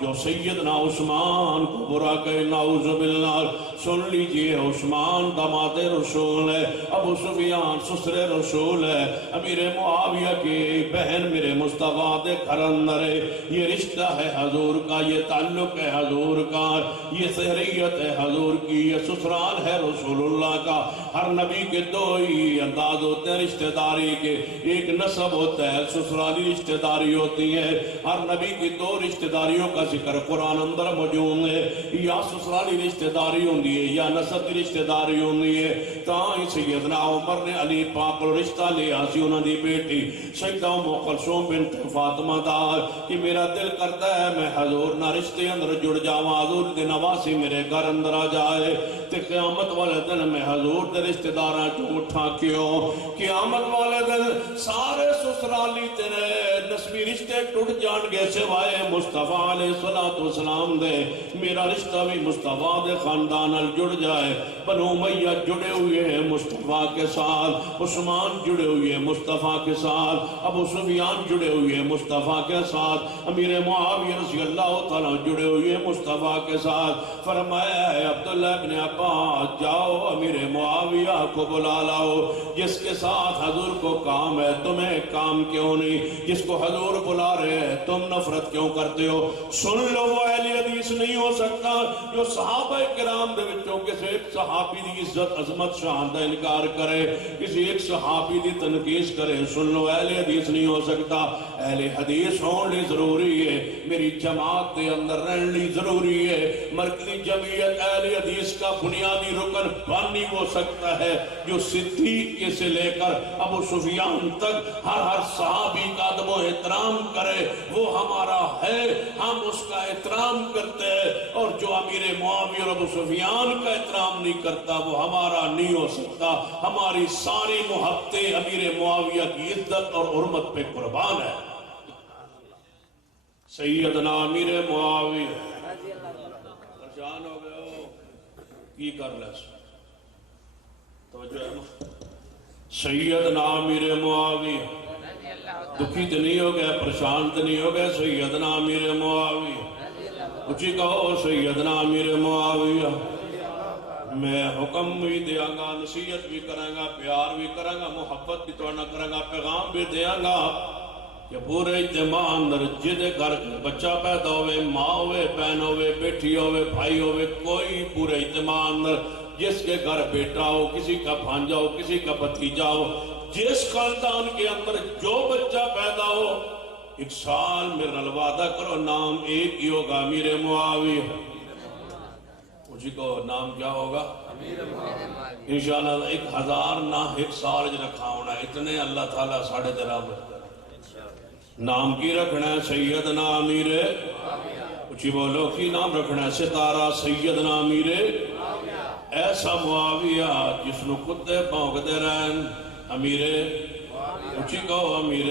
جو سیدنا عثمان کو برا کہے، نعوذ باللہ۔ سن لیجئے، عثمان داماد رسول ہے، ابو سفیان سسر رسول ہے، امیر معاویہ کی بہن میرے مصطفیٰ دے گھر اندر ہے، یہ رشتہ ہے حضور کا، یہ تعلق ہے حضور کا، یہ سہریت ہے حضور کی، یہ سسرال ہے رسول اللہ کا۔ ہر نبی کے دو ہی انداز ہوتے ہیں رشتہ داری کے، ایک نسب ہوتا ہے، سسرالی رشتہ داری ہوتی ہے۔ ہر نبی کی دو رشتہ داریوں کا ذکر قرآن اندر موجود ہے، یا سسرالی رشتہ داری ہوندی ہے یا نسب کی رشتہ داری ہوندی ہے۔ تاں سیدنا عمر نے علی پاک کو رشتہ لیا سی انہاں دی بیٹی سیدہ ام کلثوم بنت فاطمہ دا کہ میرا دل کرتا ہے میں حضور نہ رشتے اندر جڑ جاواں، حضور دے نواسی میرے گھر اندر آ جائے تے قیامت والے دن میں حضور دے رشتہ داراں چوں اٹھاں کیوں؟ قیامت والے دن سارے سسرالی تے نسبی رشتے ٹوٹ جان گے سوائے مصطفیٰ علیہ السلام دے، میرا رشتہ بھی مصطفیٰ دے خاندان نال جڑ جائے۔ بنو امیہ جڑے ہوئے ہیں مصطفیٰ کے ساتھ، عثمان جڑے ہوئے ہیں مصطفیٰ کے ساتھ، ابو سفیان جڑے ہوئے ہیں مصطفیٰ کے ساتھ، امیر معاویہ رضی اللہ تعالیٰ جڑے ہوئے ہیں مصطفیٰ کے ساتھ۔ فرمایا ہے عبداللہ بن عباس جاؤ امیر معاویہ کو بلا لاؤ، جس کے ساتھ حضور کو کام ہے تمہیں کام کیوں نہیں؟ جس کو حضور بلا رہے ہیں تم نفرت کیوں کرتے ہو؟ سن لو وہ اہل حدیث نہیں ہو سکتا جو صحابہ کرام دے وچوں کسی ایک صحابی دی عزت عظمت شان دا انکار کرے، کسی ایک صحابی دی تنقیص کرے۔ سن لو اہل حدیث نہیں ہو سکتا، اہل حدیث ہون لی ضروری ہے، میری جماعت دے اندر رہن لی ضروری ہے۔ مرکزی جمعیت اہل حدیث کا بنیادی رکن بانی ہو سکتا ہے جو صدیق کے سے لے کر ابو سفیان تک ہر صحابی کا ادب و احترام کرے، وہ ہمارا ہے، ہم اس کا احترام کرتے ہیں، اور جو امیر معاویہ اور ابو سفیان کا احترام نہیں کرتا وہ ہمارا نہیں ہو سکتا۔ ہماری ساری محبتیں امیر معاویہ کی عزت اور حرمت پہ قربان ہے۔ سیدنا امیر معاویہ پریشان ہو گئے ہو کی کر لے توجہ ہے؟ سیدنا امیر معاویہ دکھی تو نہیں ہو گئے، پریشان تو نہیں ہو گئے؟ سیدنا امیر معاویہ اچھی کہو سیدنا امیر معاویہ میں حکم بھی دیاں گا، نصیحت بھی کریں گا، پیار بھی کریں گا، محبت بھی توڑنا کریں گا، پیغام بھی دیاں گا کہ پورے اجتماع اندر جدے گھر بچہ پیدا ہوئے، ماں ہوئے، بہن ہوئے، بیٹھی ہوئے، بھائی ہوئے، کوئی پورے اجتماع اندر جس کے گھر بیٹا ہو، کسی کا بھانجا ہو، کسی کا بھتیجا ہو، جس خاندان کے اندر جو بچہ پیدا ہو، ایک سال میرا وعدہ کرو نام ایک ہی ہوگا، امیر معاویہ۔ اسی کو نام کیا ہوگا؟ انشاءاللہ 1000 نہ ایک سال رکھا ہونا، اتنے اللہ تعالیٰ ساڑھے تیرہ نام کی رکھنا ہے سیدنا امیر، اچھی بولو کی نام رکھنا ہے ستارہ سیدنا امیر ایسا معاویہ جس نو کتے بھونکتے رہن، امیر اچھی کہو امیر،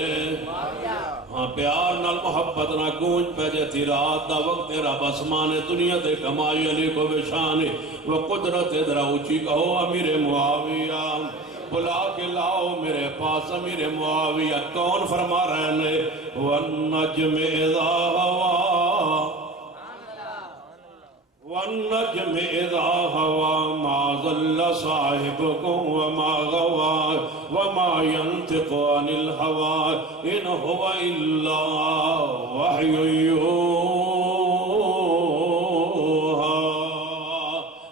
ہاں پیار نال محبت نہ گونج پہ جاتی رات دا وقت رب آسمان دنیا دے کمائی علی کو بشان و قدرت درا، اچھی کہو امیر معاویہ بلا کے لاؤ میرے پاس امیر معاویہ۔ کون فرما رہے ہیں وَالنَّجْمِ اِذَا هَوَا وَالنَّجْمِ اِذَا هَوَا مَا ضَلَّ صَاحِبُكُمْ وَمَا غَوَا وَمَا يَنْتِقُ عَنِ الْهَوَا إِنْ هُوَ إِلَّا وَحْيٌ يُوحَىٰ۔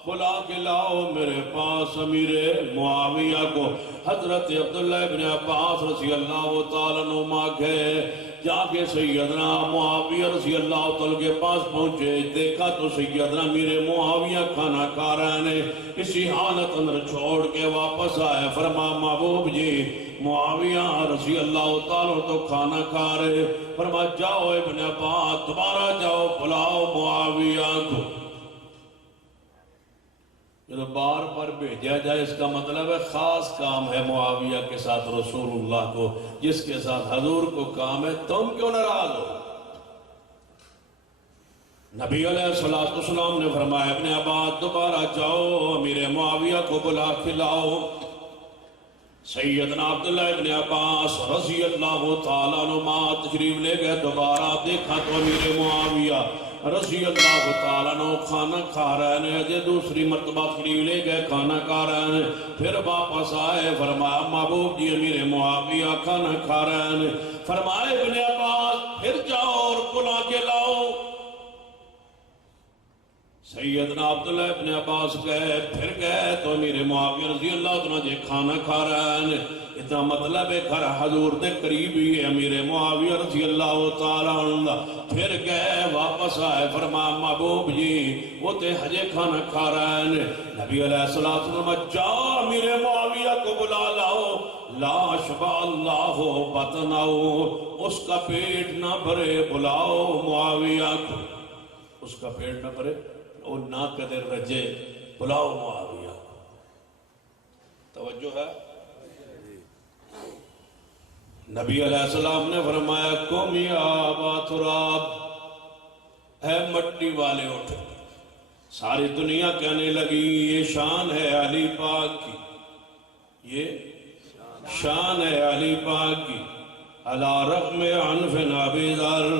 بلا کے لاؤ میرے پاس امیر معاویہ کو۔ حضرت عبداللہ ابن عباس رضی اللہ تعالیٰ عنہ گئے، جا کے سیدنا معاویہ رضی اللہ تعالیٰ کے پاس پہنچے، دیکھا تو سیدنا امیر معاویہ کھانا کھا رہے ہیں، اسی حالت اندر چھوڑ کے واپس آئے، فرما محبوب جی معاویہ رضی اللہ تعالیٰ تو کھانا کھا رہے، فرما جاؤ ابن عباس دوبارہ جاؤ بلاؤ معاویہ کو۔ جب بار بار بھیجا جائے اس کا مطلب ہے خاص کام ہے معاویہ کے ساتھ رسول اللہ کو، جس کے ساتھ حضور کو کام ہے، تم کیوں ناراض ہو؟ نبی علیہ السلام نے فرمایا ابن عباس دوبارہ جاؤ امیر معاویہ کو بلا کے لاؤ۔ سیدنا عبداللہ ابن عباس رضی اللہ تعالیٰ عنہ تشریف لے گئے، دوبارہ دیکھا تو امیر معاویہ رضی اللہ تعالیٰ عنہ کھانا کھا رہے ہیں، اجے دوسری مرتبہ تشریف لے گئے کھانا کھا رہے ہیں، پھر واپس آئے، فرمایا محبوب جی امیر معاویہ کھانا کھا رہے ہیں، فرمایا ابن عباس پھر جاؤ اور بلا کے لاؤ۔ سیدنا عبداللہ ابن عباس گئے، پھر گئے تو امیر معاویہ رضی اللہ عنہ جے کھانا کھا رہے ہیں، اتنا مطلب ہے گھر حضور دے قریب ہی ہے امیر معاویہ رضی اللہ تعالیٰ عنہ، پھر گئے واپس آئے، فرمایا محبوب جی وہ تے ہجے کھانا کھا رہے ہیں، نبی علیہ السلام جاؤ امیر معاویہ کو بلا لاؤ، لا شبع اللہ بطنہو، اس کا پیٹ نہ بھرے، بلاؤ معاویہ کو، اس کا پیٹ نہ بھرے اور نہ قدر رجے، بلاؤ معاویہ۔ توجہ ہے؟ نبی علیہ السلام نے فرمایا قم یا ابا تراب، اے مٹی والے اٹھ۔ ساری دنیا کہنے لگی یہ شان ہے علی پاک کی، یہ شان ہے علی پاک کی، علی رغم عنف ابی ذر،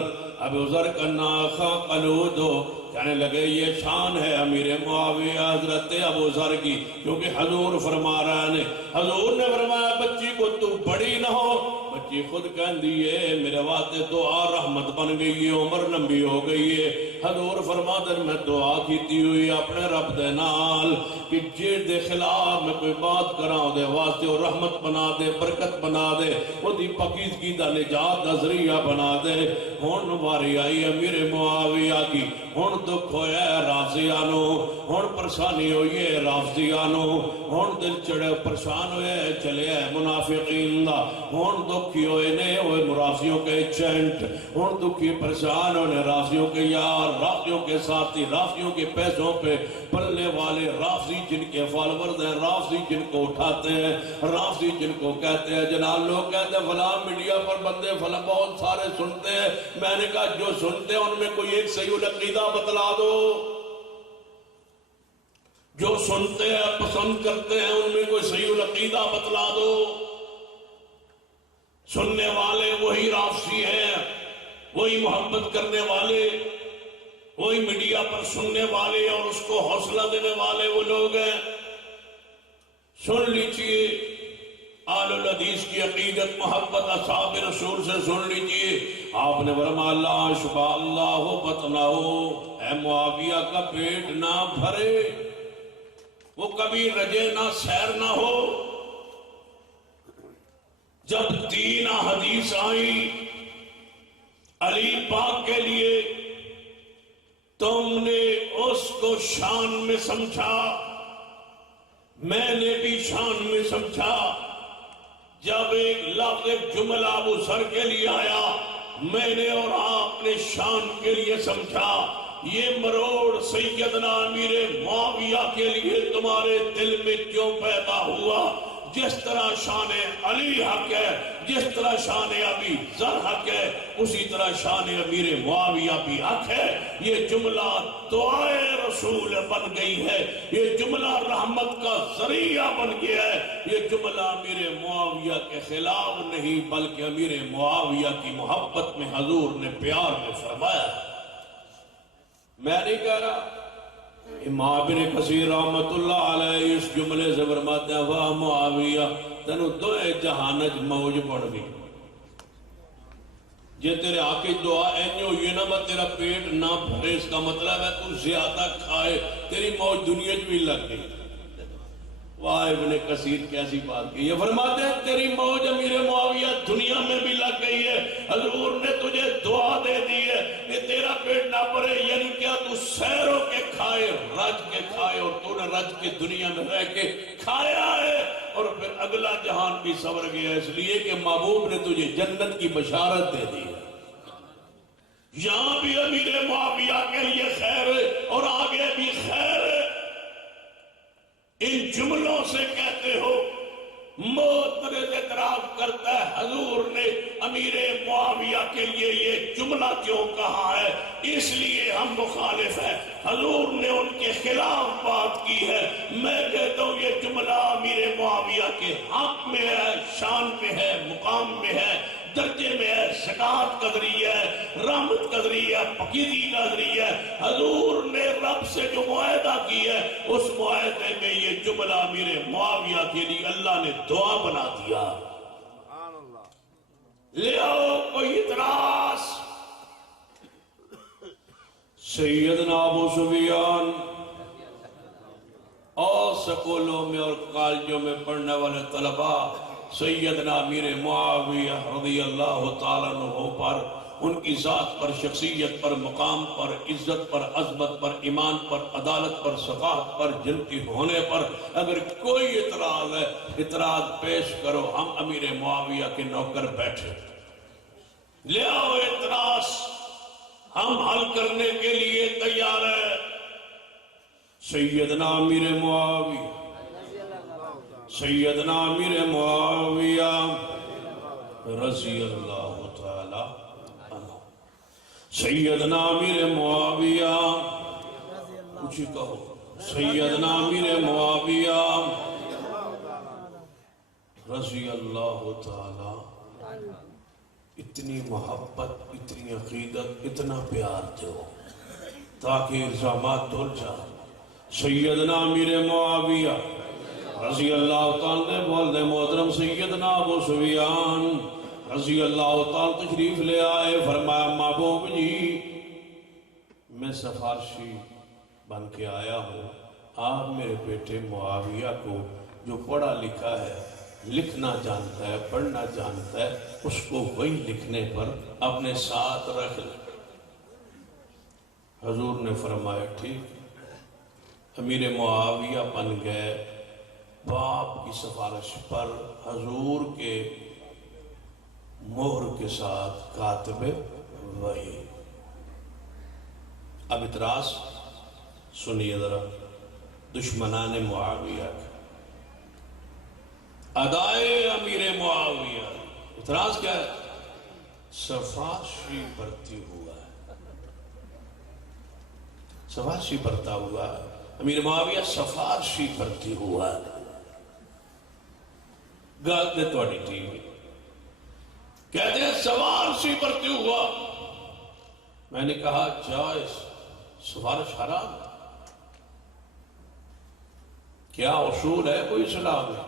ابو ذر کا ناخا قلود ہو، کہنے لگے یہ شان ہے امیر معاویہ حضرت ابو ذر کی، کیونکہ حضور فرما رہے ہیں، حضور نے فرمایا بچی کو تو بڑی نہ ہو، بچی خود کہن دیئے میرے واسطے دعا رحمت بن گئی ہے، عمر لمبی ہو گئی ہے۔ حضور فرما در میں دعا کیتی ہوئی اپنے رب دے نال کہ جیڑ دے خلاف میں کوئی بات کراؤں دے واسطے وہ رحمت بنا دے، برکت بنا دے، وہ دی پاکیزگی دا نجات دا ذریعہ بنا دے۔ ہون واری آئی امیر معاویہ کی، ہون دکھ ہویا ہے رافضیانو، ہون پرسانی ہوئی ہے رافضیانو، ہون دل چڑے پرشان ہوئے چلے ہے منافقین دا، ہون دکھی ہوئے نے ہوئے مرافضیوں کے چینٹ، ہون دکھی پرشان ہوئے رافضیوں کے یار، رافضیوں کے ساتھی، رافضیوں کے پیسوں پہ پلنے والے، رافضی جن کے فالورز ہیں، رافضی جن کو اٹھاتے ہیں، رافضی جن کو کہتے ہیں جناب لوگ کہتے ہیں فلاں میڈیا پر بندے فلاں بہت سارے سنتے ہیں، میں نے کہا جو سنتے ہیں ان میں کوئی ایک صحیح العقیدہ بتلا دو، جو سنتے ہیں پسند کرتے ہیں ان میں کوئی صحیح العقیدہ بتلا دو۔ سننے والے وہی رافضی ہیں، وہی محبت کرنے والے، وہی میڈیا پر سننے والے اور اس کو حوصلہ دینے والے وہ لوگ ہیں۔ سن لیجئے آل الحدیث کی عقیدت محبت اصحاب رسول سے سن لیجئے، آپ نے فرمایا لا شبع اللہ بطنہو، اے معاویہ کا پیٹ نہ بھرے، وہ کبھی رجے نہ سیر نہ ہو۔ جب تین حدیث آئی علی پاک کے لیے، تم نے اس کو شان میں سمجھا، میں نے بھی شان میں سمجھا۔ جب ایک لفظ ایک جملہ ابو ذر کے لیے آیا، میں نے اور آپ نے شان کے لیے سمجھا۔ یہ مروڑ سیدنا امیر معاویہ کے لیے تمہارے دل میں کیوں پیدا ہوا؟ جس طرح شان علی حق ہے، جس طرح شان ابی ذر حق ہے، اسی طرح شان امیر معاویہ بھی حق ہے۔ یہ جملہ دعائے رسول بن گئی ہے، یہ جملہ رحمت کا ذریعہ بن گیا ہے۔ یہ جملہ امیر معاویہ کے خلاف نہیں بلکہ امیر معاویہ کی محبت میں حضور نے پیار میں فرمایا۔ میں نہیں کہہ رہا، امام ابن کثیر رحمت اللہ علیہ اس جملے سے فرماتے ہیں واہ معاویہ تینو دوئے جہانج موج پڑ گئی، جے تیرے آقی دعا اینی ہوئی نا با تیرا پیٹ نہ بھرے، اس کا مطلب ہے تو زیادہ کھائے، تیری موج دنیا جو بھی لگ گئی۔ واہ ابن کثیر کیسی بات کی، یہ فرماتے ہیں تیری موج امیر معاویہ دنیا میں بھی لگ گئی ہے، حضور نے تجھے دعا دے دی ہے کہ تیرا پیٹ نہ بھرے، یعنی کیا تو سیر ہو کے کھائے، رج کے کھائے، اور تو نے رج کے دنیا میں رہ کے کھایا ہے، اور پھر اگلا جہان بھی سنور گیا، اس لیے کہ محبوب نے تجھے جنت کی بشارت دے دی ہے۔ یہاں بھی امیر معاویہ کے لیے خیر ہے اور آگے بھی خیر ہے۔ ان جملوں سے کہتے ہو معترض اعتراف کرتا ہے حضور نے امیر معاویہ کے لیے یہ جملہ کیوں کہا ہے، اس لیے ہم مخالف ہیں، حضور نے ان کے خلاف بات کی ہے۔ میں کہتا ہوں یہ جملہ امیر معاویہ کے حق میں ہے، شان میں ہے، مقام میں ہے، درجے میں ہے، زکات کا ذریعہ ہے، رحمت کا ذریعہ ہے، فقیری کا ذریعہ ہے۔ حضور نے رب سے جو معاہدہ کی ہے اس معاہدے میں یہ جملہ امیر معاویہ کے لیے اللہ نے دعا بنا دیا۔ لے آؤ کوئی اعتراض؟ سیدنا ابو سفیان اور سکولوں میں اور کالجوں میں پڑھنے والے طلباء سیدنا امیر معاویہ رضی اللہ تعالیٰ عنہ پر، ان کی ذات پر، شخصیت پر، مقام پر، عزت پر، عظمت پر، ایمان پر، عدالت پر، ثقافت پر، جنتی ہونے پر اگر کوئی اعتراض ہے، اعتراض پیش کرو، ہم امیر معاویہ کے نوکر بیٹھے، لے آؤ اعتراض، ہم حل کرنے کے لیے تیار ہیں۔ سیدنا امیر معاویہ، سیدنا امیر معاویہ رضی اللہ تعالی عنہ، سیدنا امیر معاویہ، کچھ کہو، سیدنا امیر معاویہ رضی اللہ تعالی، اتنی محبت، اتنی عقیدت، اتنا پیار دو تاکہ الزامات دھل جائیں۔ سیدنا امیر معاویہ رضی اللہ تعالیٰ بول دے محترم سیدنا ابو سفیان رضی اللہ تعالیٰ تشریف لے آئے، فرمایا محبوب جی میں سفارشی بن کے آیا ہوں، آپ میرے بیٹے معاویہ کو جو پڑھا لکھا ہے، لکھنا جانتا ہے، پڑھنا جانتا ہے، اس کو وہی لکھنے پر اپنے ساتھ رکھ لیں۔ حضور نے فرمایا ٹھیک۔ امیر معاویہ بن گئے باپ کی سفارش پر حضور کے مہر کے ساتھ کاتب وحی۔ اب اعتراض سنیے ذرا، دشمنان معاویہ کا ادائے امیر معاویہ، اعتراض کیا ہے؟ سفارشی برتی ہوا ہے، سفارشی برتا ہوا ہے، امیر معاویہ سفارشی برتی ہوا ہے۔ گل نے توڑی ٹی وی کہتے ہیں سفارشی برتی ہوا، میں نے کہا جائز، سفارش حرام، کیا اصول ہے کوئی اسلام میں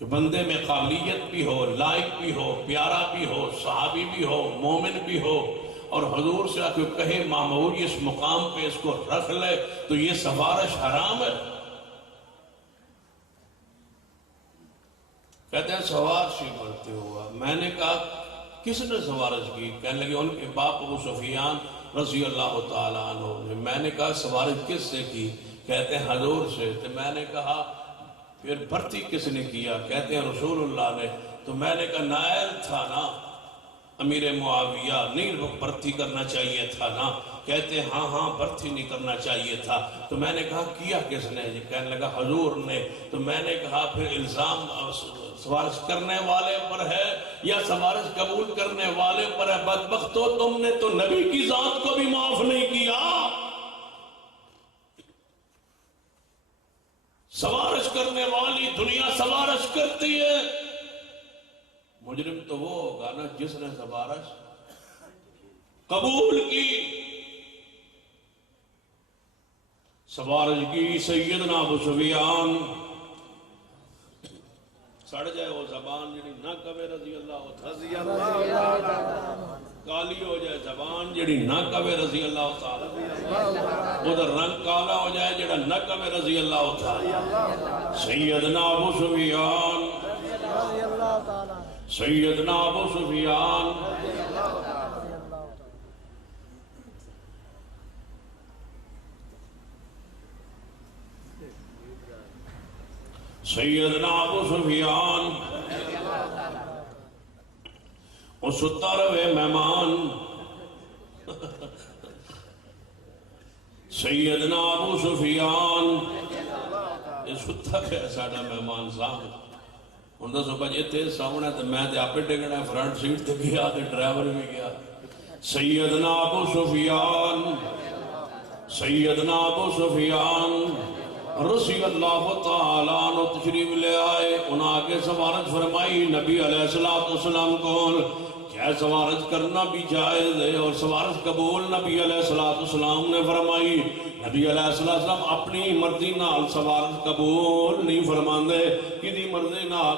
کہ بندے میں قابلیت بھی ہو، لائق بھی ہو، پیارا بھی ہو، صحابی بھی ہو، مومن بھی ہو، اور حضور سے آکے کہے معمولی اس مقام پہ اس کو رکھ لے تو یہ سفارش حرام ہے؟ کہتے ہیں سفارشی برتے ہوا۔ میں نے کہا کس نے سفارش کی؟ کہنے لگے ان کے باپ ابو سفیان رضی اللہ تعالیٰ عنہ نے۔ میں نے کہا سفارش کس سے کی؟ کہتے ہیں حضور سے۔ تو میں نے کہا پھر بھرتی کس نے کیا؟ کہتے ہیں رسول اللہ نے۔ تو میں نے کہا نائل تھا نا امیر معاویہ، نہیں بھرتی کرنا چاہیے تھا نا؟ کہتے ہیں ہاں ہاں بھرتی نہیں کرنا چاہیے تھا۔ تو میں نے کہا کیا کس نے؟ کہنے لگا حضور نے۔ تو میں نے کہا پھر الزام سفارش کرنے والے پر ہے یا سفارش قبول کرنے والے پر ہے؟ بدبختو تم نے تو نبی کی ذات کو بھی معاف نہیں کیا۔ سفارش کرنے والی دنیا سفارش کرتی ہے، مجرم تو وہ ہوگا نا جس نے سفارش قبول کی۔ سفارش کی سیدنا ابو سفیان، سڑ جائے وہ زبان جڑی نہ کبے رضی اللہ تعالی، کالی ہو جائے زبان جڑی نہ کبے رضی اللہ تعالی، ادھر رنگ کالا ہو جائے جڑا نہ کبے رضی اللہ تعالی۔ سیدنا ابو سفیان، سیدنا ابو سفیان سیدنا ابو سفیان وہ ستا رہے مہمان، سیدنا ابو سفیان یہ ستا کہ ساڑھا مہمان صاحب ان دا صبح جیتے سامنے تو میں دے آپے ٹکڑا فرنٹ سیٹ تے گیا تے ڈرائیور بھی گیا۔ سیدنا ابو سفیان، سیدنا ابو سفیان رضی اللہ تعالیٰ عنہ تشریف لے آئے، انہاں آگے سوارت فرمائی نبی علیہ السلام کول کیا سوارت کرنا بھی جائز ہے اور سوارت قبول نبی علیہ السلام نے فرمائی۔ نبی علیہ السلام اپنی مرضی نال سوارت قبول نہیں فرماندے، کدی مرضی نال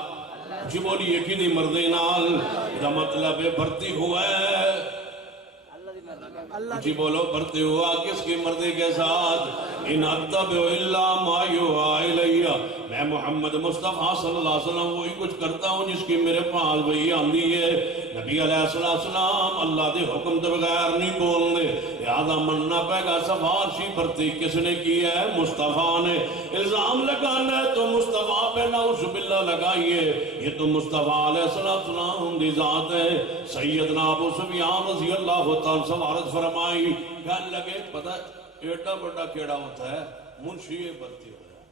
جی بولیے کدی مرضی نال، دا مطلب بھرتی ہوا ہے جی بولو بھرتی ہوا کس کی مرضی کے ساتھ؟ ان اتبع الا ما یوحی الیہ، میں محمد مصطفیٰ صلی اللہ علیہ وسلم وہی کچھ کرتا ہوں جس کی میرے پاس وہی آندی ہے۔ نبی علیہ السلام اللہ دے حکم دے بغیر نہیں بول دے، لہذا مننا پے گا سفارشی بھرتی کس نے کی ہے؟ مصطفیٰ نے۔ الزام لگانا ہے تو مصطفیٰ پہ نعوذ باللہ لگائیے، یہ تو مصطفیٰ علیہ السلام دی ذات ہے۔ سیدنا ابو سفیان رضی اللہ تعالیٰ سوارت فرمائی، کہنے لگے پتہ ایٹا بڑا کیڑا ہوتا ہے؟ منشی بھرتی ہو جائے۔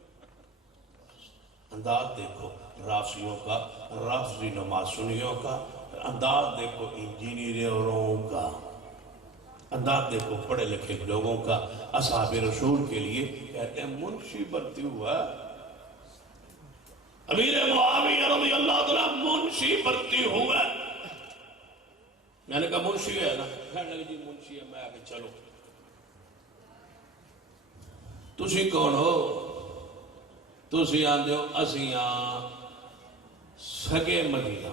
انداز دیکھو رافضیوں کا، رافضی نماز سنیوں کا، انداز دیکھو انجینئروں کا، انداز دیکھو پڑھے لکھے لوگوں کا۔ اصحاب رسول کے لیے کہتے ہیں منشی بھرتی ہوا ہے، امیر معاویہ رضی اللہ تعالیٰ منشی بھرتی ہوا ہے۔ میں نے کہا منشی ہے نا؟ کہنے لگے جی منشی ہے۔ میں آگے چلو تسی کون ہو؟ تسی آندے ہو اسیاں سگے مدینہ،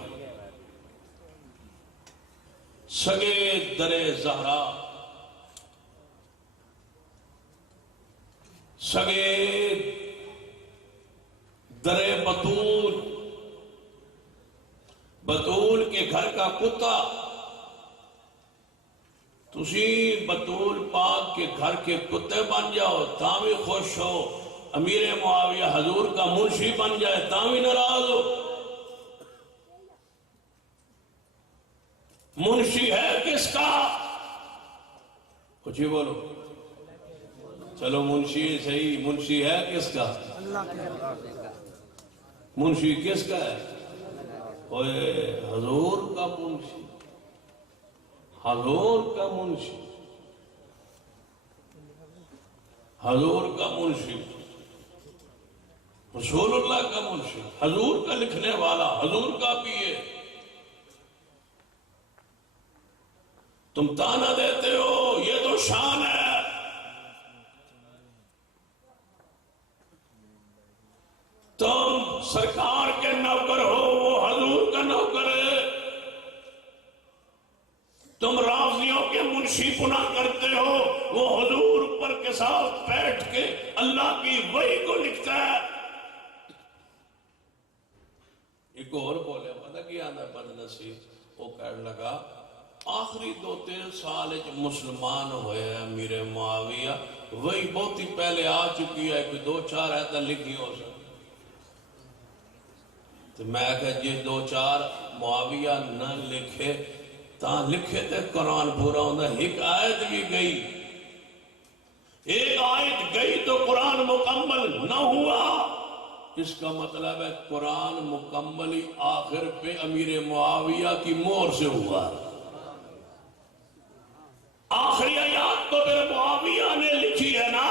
سگے درے زہرا، سگے درے بطول، بطول کے گھر کا کتا، تسی بطول پاک کے گھر کے کتے بن جاؤ تاں بھی خوش ہو، امیر معاویہ حضور کا منشی بن جائے تاں بھی ناراض ہو۔ منشی ہے کس کا؟ کچھ ہی بولو، چلو منشی صحیح، منشی ہے کس کا؟ منشی کس کا ہے؟ اوے حضور کا منشی، حضور کا منشی، حضور کا منشی، رسول اللہ کا منشی، حضور کا لکھنے والا، حضور کا پیے۔ تم تانا دیتے ہو یہ تو شان ہے، تم سرکار کے نوکر ہو، وہ حضور کا نوکر ہے۔ تم رافضیوں کے منشی پناہ کرتے ہو، وہ حضور پر کے ساتھ بیٹھ کے اللہ کی وحی کو لکھتا ہے۔ ایک اور بولے پتہ کیا آنا بدنصیب، وہ کہنے لگا آخری 2-3 سال مسلمان ہوئے ہیں امیر معاویہ، وہی بہت ہی پہلے آ چکی ہے، کوئی 2-4 ایتاں لکھی ہو سکتی۔ تو میں کہا جی 2-4 معاویہ نہ لکھے تاں لکھے تے قرآن پورا ہوندہ، ایک آیت بھی گئی، ایک آیت گئی تو قرآن مکمل نہ ہوا۔ اس کا مطلب ہے قرآن مکملی آخر پہ امیر معاویہ کی مہر سے ہوا۔ آخری آیات تو پھر معاویہ نے لکھی ہے نا،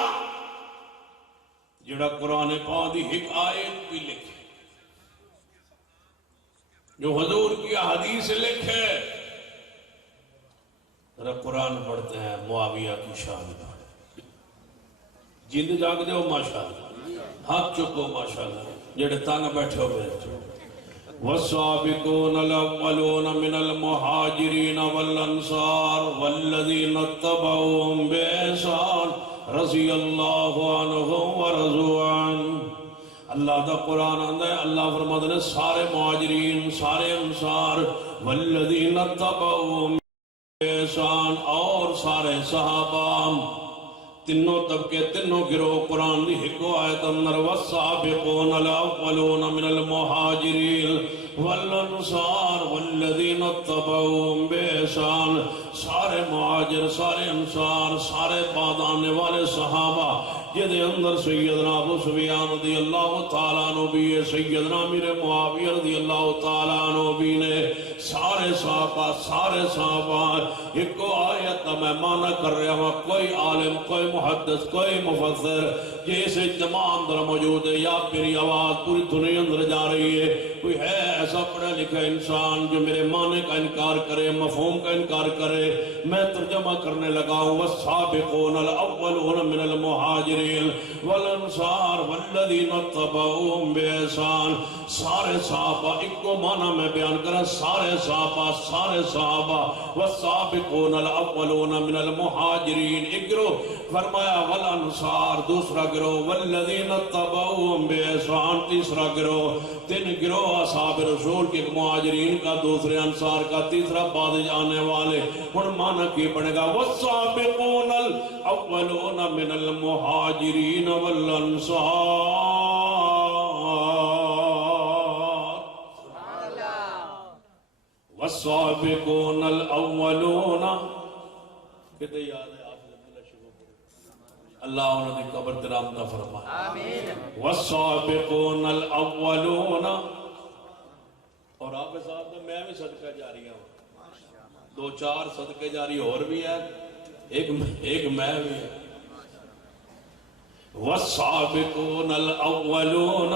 جڑا قرآن پاک دی ایک آیت بھی لکھے، جو حضور کی حدیث لکھے۔ ذرا قرآن پڑھتے ہیں معاویہ کی شان پر، جند جاگ دے ہو ماشاءاللہ، ہاتھ چکو ماشاءاللہ، جڑے تانگ بیٹھے ہو بیٹھے۔ والسابقون الأولون من المهاجرين والأنصار والذين اتبعوهم بإحسان رضي الله عنهم ورضوا عنه. اللہ دا قرآن آندہ ہے، اللہ فرماتا ہے سارے مہاجرین، سارے انصار، والذین اتبعوهم بإحسان، اور سارے صحابہ، تینوں طبقے، تینوں گروہ قرآن دی حکو آیت اندر والسابقون الاولون من المہاجرین والانصار والذین اتبعوهم بإحسان، سارے مہاجر، سارے انصار، سارے بعد آنے والے صحابہ جدے اندر سیدنا ابو سفیان رضی اللہ تعالیٰ عنہ بھی ہے، سیدنا امیر معاویہ رضی اللہ تعالیٰ عنہ بھی نے، سارے صحابہ ایک کو آیت میں معنی کر رہا ہوں. کوئی عالم، کوئی محدث، کوئی مفسر جیسے اجتماع اندر موجود ہے یا میری آواز پوری دنیا اندر جا رہی ہے، کوئی ہے ایسا پڑھا لکھا انسان جو میرے معنی کا انکار کرے، مفہوم کا انکار کرے؟ میں ترجمہ کرنے لگا ہوں والسابقون الاولون من المہاجرین والانصار والذین اتبعوهم بإحسان. سارے صحابہ، ایک کو معنی میں بیان کرا، سارے صحابہ والسابقون الاولون من المہاجرین ایک گروہ، فرمایا والانصار دوسرا گروہ، والذین اتبعوهم بإحسان تیسرا گروہ. تین گروہ اصحاب رسول کے، مہاجرین کا، دوسرے انصار کا، تیسرا بعد جانے والے. ہن معنی کی بنے گا والسابقون الاولون من المہاجرین والانصار. والسابقون الاولون، کہتے یاد ہے آپ نے اللہ انہوں نے قبر ترام دا فرمایا. والسابقون الاولون، اور آپ صاحب میں بھی صدقہ جاری ہوں، دو چار صدقے جاری اور بھی ہے، ایک میں بھی ہے. والسابقون الاولون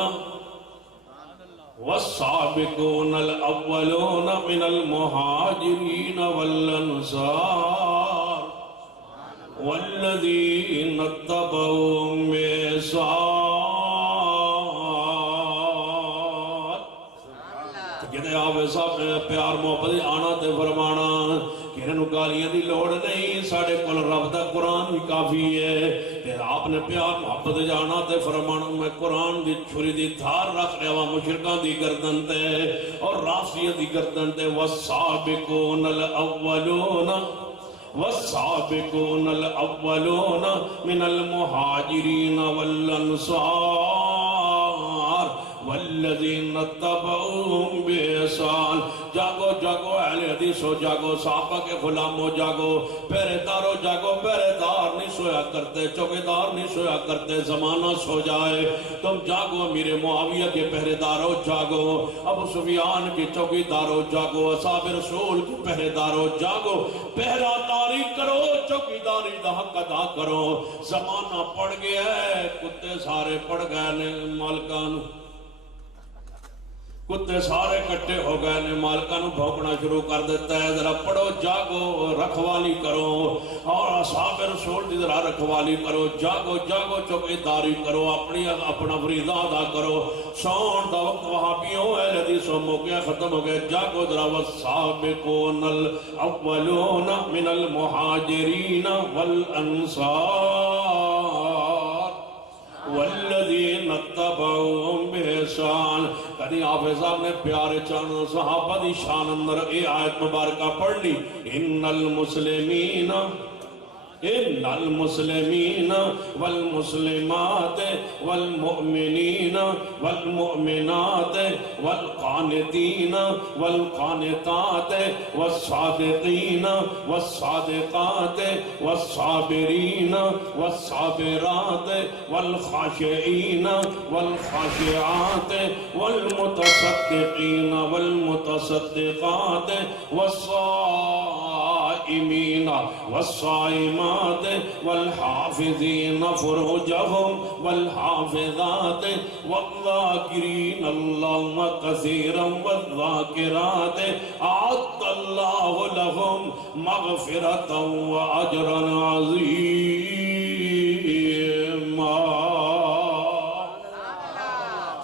والسابقون الاولون من المہاجرین والانصار والذین اتبعوهم بإحسان. کہتے ہیں آپ صاحب پیار محبت آنا تے فرمانا کہ انہوں گالیاں دی لوڑ نہیں، ساڑھے کل رب دا قرآن ہی کافی ہے. پھر آپ نے پیار محبت جانا تے فرمانا میں قرآن دی چھری دی دھار رکھ رہا ہوں مشرکان دی گردن تے اور رافضیہ دی گردن تے. والسابقون الاولون والسابقون الاولون من المہاجرین والانصار والذین اتبعوهم بإحسان. جاگو جاگو اہل حدیث ہو، جاگو صحابہ کے غلام ہو، جاگو پہرے دار ہو، جاگو پہرے دار نہیں سویا کرتے، چوکے دار نہیں سویا کرتے، زمانہ سو جائے تم جاگو. امیر معاویہ کے پہرے دار ہو، جاگو ابو سفیان کی چوکی دار ہو، جاگو اصحاب رسول کے پہرے دار ہو، جاگو پہرا داری کرو، چوکی داری دا حق ادا کرو. زمانہ پڑ گیا ہے، کتے سارے پڑ گئے نے، مالکان کتے سارے کٹے ہو گئے نے، مالکانوں بھوکنا شروع کر دیتا ہے. ذرا پڑھو، جاگو، رکھوالی کرو اور اصحاب رسول کی ذرا رکھوالی کرو. جاگو جاگو چوکی داری کرو، اپنا فریضہ ادا کرو. سون دا وقت وہابیوں اہل حدیث ہو گیا، ختم ہو گئے. جاگو ذرا. والسابقون الاولون من المہاجرین والانصار والذین اتبعوهم بإحسان. کدی حافظ صاحب نے پیارے چانو صحابہ دی شان اندر اے آیت مبارکہ پڑھ لی. ان المسلمین والمسلمات والمؤمنین والمؤمنات والقانتین والقانتات والصادقین والصادقات والصابرین والصابرات والخاشعین والخاشعات والمتصدقین والمتصدقات والصائمین والصائمات والحافظین فروجهم والحافظات والذاکرین اللہ کثیرا والذاکرات اعد اللہ لهم مغفرتا واجرا عظیما.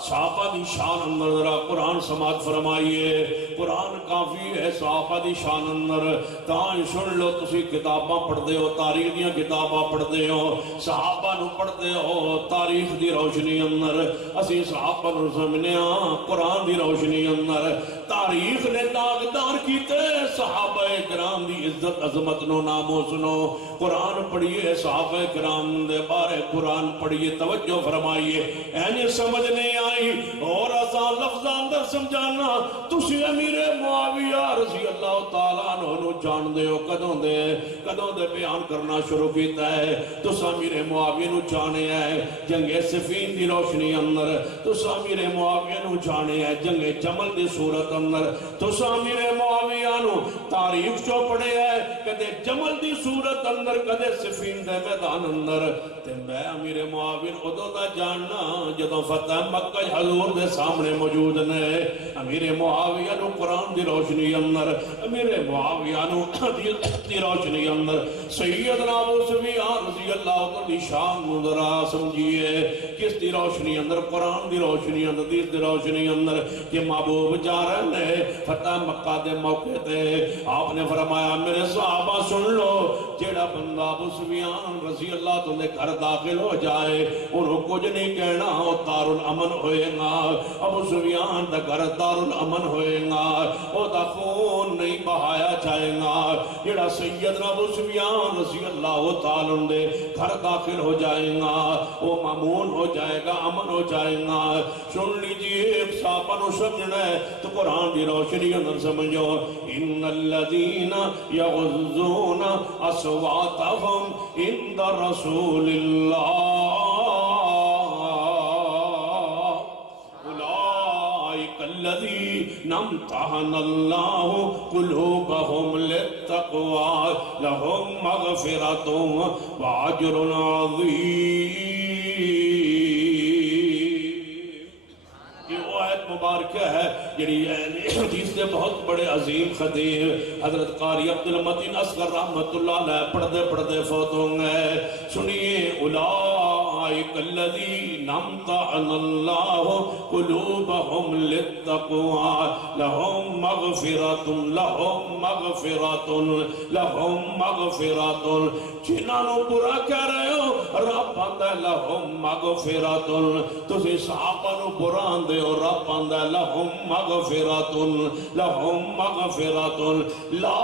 صحابہ دی شان اندر ذرا قرآن قرآن سماعت فرمائیے قرآن کافی ہے صحابہ دی شان اندر تاں سن لو تسی کتاباں پڑھ دے ہو تاریخ دیاں کتاباں پڑھ دے ہو صحابہ نو پڑھ دے ہو تاریخ دی روشنی اندر اسی صحابہ نو سمجھنے ہاں قرآن دی روشنی اندر تاریخ نے داغدار کیتے صحابہ کرام دی عزت عظمت نو نامو سنو قرآن پڑھیے صحابہ کرام دے بارے قرآن پڑھیے توجہ فرمائیے اینی سمجھ نہیں آئی اور آسان لفظاں اندر سمجھانا تسی امیر معاویہ رضی اللہ تعالیٰ عنہ نو جان دے ہو کدوں دے بیان کرنا شروع کیتا ہے تسا امیر معاویہ نو جانے ہے جنگ صفین دی روشنی اندر تسا امیر معاویہ نو جانے ہے جنگ جمل دی صورت اندر تسا امیر معاویہ نو تاریخ چو پڑے ہے کدے جمل دی صورت اندر کدے صفین دے میدان اندر تے میں امیر معاویہ ادو دا جاننا جدو فتح مکہ حضور دے سامنے موجود نے امیر معاویہ نو قرآن دی روشنی اندر امیر معاویہ نو حدیث دی روشنی اندر سیدنا ابو سفیان رضی اللہ عنہ دی شان ذرا سمجھیے کس دی روشنی اندر قرآن دی روشنی اندر حدیث دی روشنی اندر کہ محبوب جا رہے ہیں فتح مکہ دے موقع تے آپ نے فرمایا میرے صحابہ سن لو جیڑا بندہ ابو سفیان رضی اللہ عنہ دے گھر داخل ہو جائے انہوں کچھ نہیں کہنا وہ دار الامن ہوئے گا ابو سفیان دا گھر دار الامن ہوئے گا وہ دا خون نہیں بہایا جائے گا جیڑا سیدنا ابو سفیان رضی اللہ تعالیٰ دے گھر داخل ہو جائے گا وہ مامون ہو جائے گا امن ہو جائے گا سن لیجئے ایک صحابہ نو سمجھنا ہے تو قرآن دی روشنی اندر سمجھو ان الذین یغضون اصواتهم عند رسول اللہ اولئک امتحن اللہ قلوبهم للتقوی لهم مغفرۃ واجر عظیم مبارکہ ہے جڑی حدیث سے بہت بڑے عظیم خطیب حضرت قاری عبدالمتین اصغر رحمت اللہ علیہ پڑھتے فوت ہوں گے سنیے اولئک الذین امتحن اللہ قلوبهم للتقوی لهم مغفرۃ لهم مغفرۃ جنہاں برا کہہ رہے ہو رب آندا ہے لهم مغفرۃ تسی صحابہ نو برا آندے ہو رب آندا ہے لهم مغفرۃ لا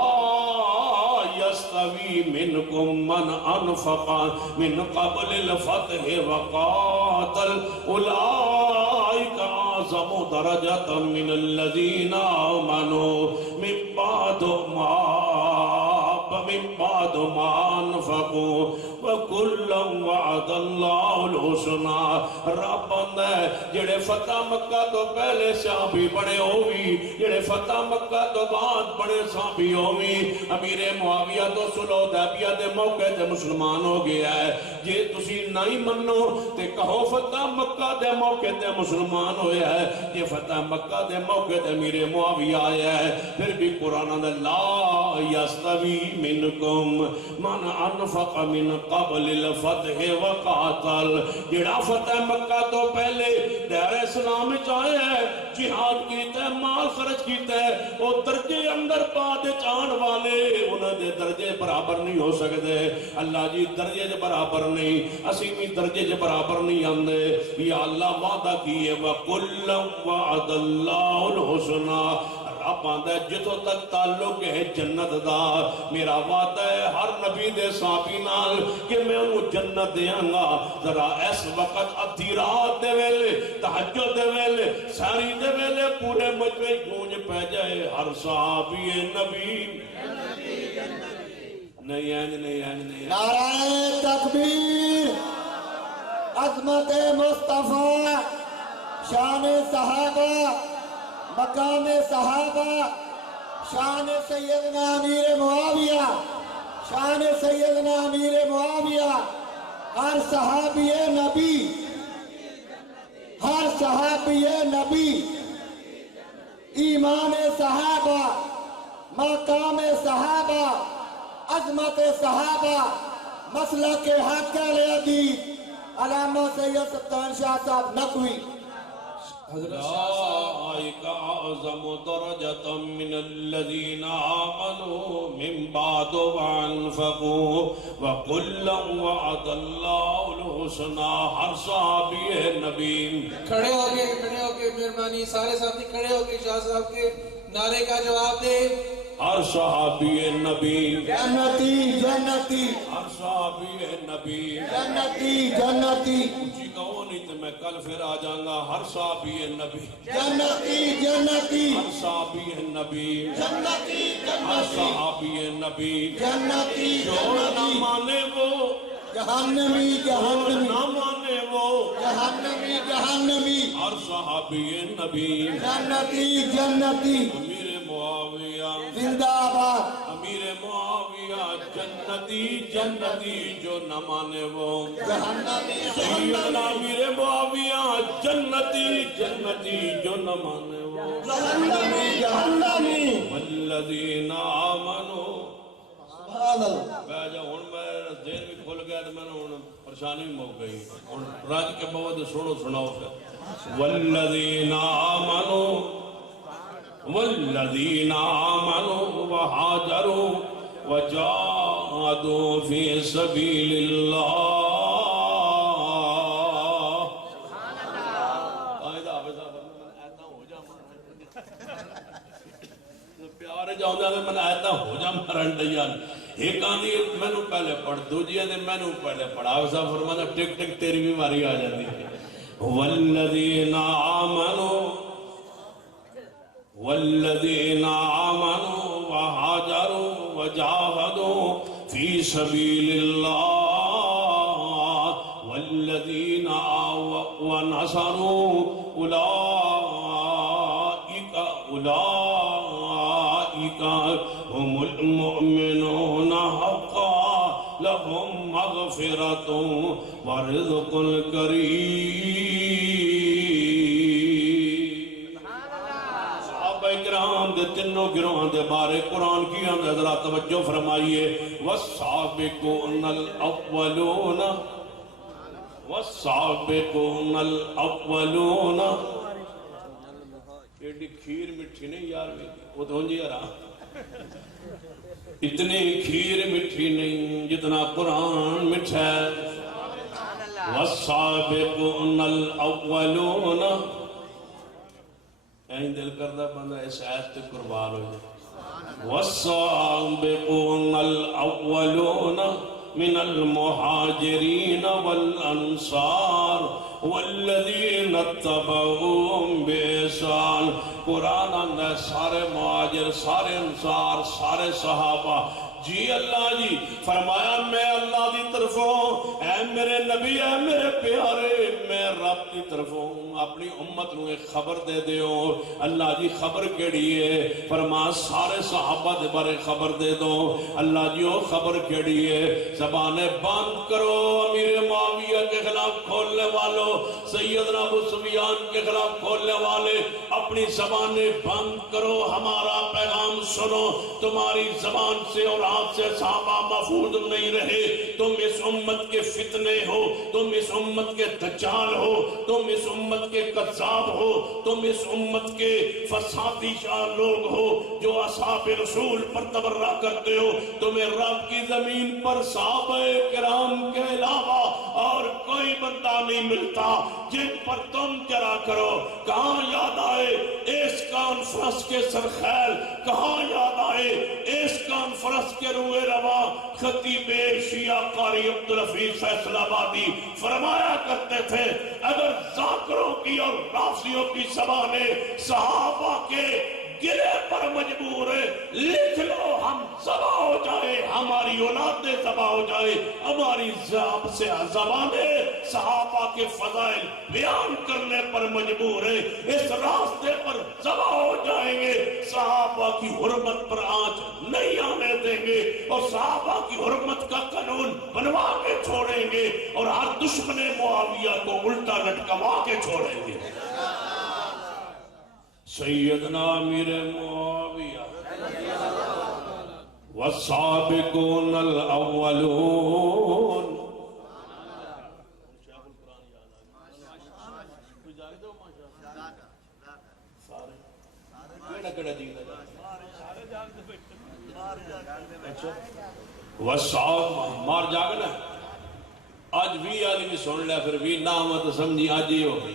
يستوي منكم من انفق من قبل الفتح وقاتل اولئك اعظم درجة من الذين آمنوا من بعد ما انفقوا وَكُلًّا وَعَدَ اللَّهُ الْحُسْنَى رب آندا ہے جڑے فتح مکہ تو پہلے صحابی بڑے ہوئی جڑے فتح مکہ تو بعد بڑے صحابی ہوئی امیر معاویہ تو صلح حدیبیہ دے موقع تے مسلمان ہو گیا ہے جے تسی نہیں منو تے کہو فتح مکہ دے موقع تے مسلمان ہویا ہے یہ فتح مکہ دے موقع تے امیر معاویہ آیا ہے پھر بھی قرآن اندر لا یستوی منکم من انفق من قبل الفتح وقاتل جڑا فتح مکہ تو پہلے دیر اسلام چاہے ہے جہاد کیتا ہے مال خرچ کیتا ہے وہ درجے اندر بعد چان والے انہوں دے درجے برابر نہیں ہو سکتے اللہ جی درجے جے برابر نہیں اسی بھی درجے جے برابر نہیں آندے یا اللہ وعدہ کیے وَقُلًّا وَعَدَ اللَّهُ الْحُسْنَى رب آندا ہے جتوں تک تعلق ہے جنت دا میرا وعدہ ہے ہر نبی دے صحابی نال کہ میں انہوں جنت دیاں گا ذرا اس وقت ادھی رات دے ویلے تہجد دے ویلے ساری دے ویلے پورے مجمع گونج پہ جائے ہر صحابی نبی نہیں نعرہ تکبیر عظمت مصطفیٰ شان صحابہ مقام صحابہ شان سیدنا امیر معاویہ شان سیدنا امیر معاویہ ہر صحابی نبی ہر صحابی نبی ایمان صحابہ مقام صحابہ عظمت صحابہ مسلک حق اہل حدیث علامہ سید سلطان شاہ صاحب نقوی أولئك أعظم درجة من الذين آمنوا من بعد وأنفقوا وكلا وعد الله الحسنى. ہر صحابی نبی کھڑے ہو کے مہربانی سارے ساتھی کھڑے ہو کے شاہ صاحب کے نعرے کا جواب دے. ہر صحابی نبی جنتی جنتی ہر صحابی نبی جنتی جنتی اونچی کہو نہیں تو میں کل پھر آ جاؤں گا. ہر صحابی نبی جنتی جنتی ہر صحابی نبی جنتی ہر صحابی نبی جنتی جو نہ مانے وہ جہنمی جہنمی نہ مانے وہ جہنمی جہنمی ہر صحابی نبی. جنتی جنتی امیر معاویہ زندہ آباد امیر معاویہ جنتی جنتی جو نہ مانے وہ جہنمی سیدنا امیر معاویہ جنتی جنتی جو نہ مانے وہ جہنمی جہنمی والذین آمنوا. سبحان اللہ. میں جب ہوں میرا ذہن بھی کھل گیا تو میں نے ہوں پریشانی بھی مک گئی. ہوں رج کے بہت سنو سناؤ پھر. والذین آمنوا والذین آمنوا وہاجروا وجاہدوا فی سبیل اللہ. پیارے جاؤں جانے میں نے آیتا ہو جا مرن دیان. ایک آنی میں نے پہلے پڑھ دوجی آنے میں نے پہلے پڑھا. ویسا فرمانا ٹک ٹک تیری بھی ماری آ جاتی ہے. والذین آمنوا والذین آمنوا وہاجروا وجاہدوا فی سبیل اللہ والذین آووا ونصروا اولئک هم المؤمنون حقا لهم مغفرۃ ورزق کریم. صحابہ کرام دے تینوں گروہاں دے بارے قرآن کی ہم حضرات توجہ فرمائیے. والسابقون الاولون والسابقون الاولون. ایڈی کھیر مٹھی نہیں یار وہ تو ہونجی یار اتنی کھیر مٹھی نہیں جتنا قرآن مٹھا ہے. والسابقون الاولون. این دل کردہ بندہ اس آیت تے قربان ہو جائے. والسابقون الاولون من المہاجرین والانصار والذین اتبعوهم بإحسان. قرآن اندر سارے مہاجر سارے انصار سارے صحابہ جی اللہ جی فرمایا میں اللہ دی طرفوں اے میرے نبی اے میرے پیارے میں رب دی طرفوں اپنی امت نو ایک خبر دے دیو. اللہ جی خبر کیڑی ہے؟ فرما سارے صحابہ دے بارے خبر دے دو. اللہ جی وہ خبر کیڑی ہے؟ زبانیں بند کرو امیر معاویہ کے خلاف کھولنے والوں سیدنا ابو سفیان کے خلاف کھولنے والے اپنی زبانیں بند کرو. ہمارا پیغام سنو. تمہاری زبان سے اور آپ سے صحابہ محفوظ نہیں رہے. تم اس امت کے فتنے ہو. تم اس امت کے دجال ہو. تم اس امت کے قذاب ہو. تم اس امت کے فسادی شاہ لوگ ہو جو اصحاب رسول پر تبرہ کرتے ہو. تمہیں رب کی زمین پر صحابہ کرام کے علاوہ اور کوئی بندہ نہیں ملتا جن پر تم جرا کرو. کہاں یاد آئے اس کانفرنس کے سرخیل؟ کہاں یاد آئے اس کانفرنس کے روئے روا خطیب شیعہ قاری عبدالحفیظ فیصل آبادی فرمایا کرتے تھے اگر ذاکروں کی اور رافضیوں کی زبانیں صحابہ کے گرے پر مجبور ہے لکھ لو ہم ذبح ہو جائے ہماری اولادیں ذبح ہو جائے ہماری زبانیں صحابہ کے فضائل بیان کرنے پر مجبور ہے اس راستے پر ذبح ہو جائیں گے. صحابہ کی حرمت پر آنچ نہیں آنے دیں گے اور صحابہ کی حرمت کا قانون بنوا کے چھوڑیں گے اور ہر دشمن معاویہ کو الٹا لٹکوا کے چھوڑیں گے. سیدنا امیر معاویہ والسابقون الاولون. کڑا جی والصاب مار جاگنا آج بھی آلی بھی سن لیا پھر بھی نامت سمجھی آج ہی ہوگی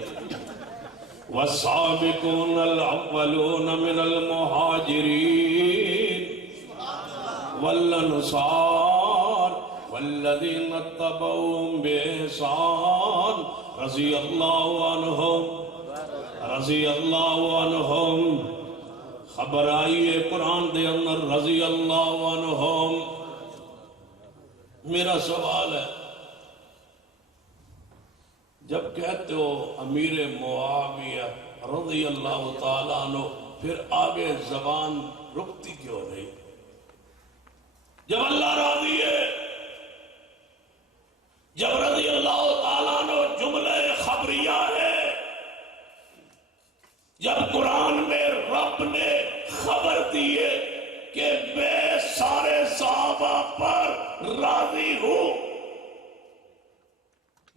والسابقون الاولون من المہاجرین والانصار والذین اتبعوهم بإحسان رضی اللہ عنہم خبر آئی ہے قرآن دے اندر رضی اللہ عنہم. میرا سوال ہے جب کہتے ہو امیر معاویہ رضی اللہ تعالیٰ عنہ پھر آگے زبان رکتی کیوں نہیں؟ جب اللہ راضی ہے، جب رضی اللہ تعالیٰ عنہ جملہ خبریہ ہے، جب قرآن میں رب نے خبر دی ہے کہ میں سارے صحابہ پر راضی ہوں.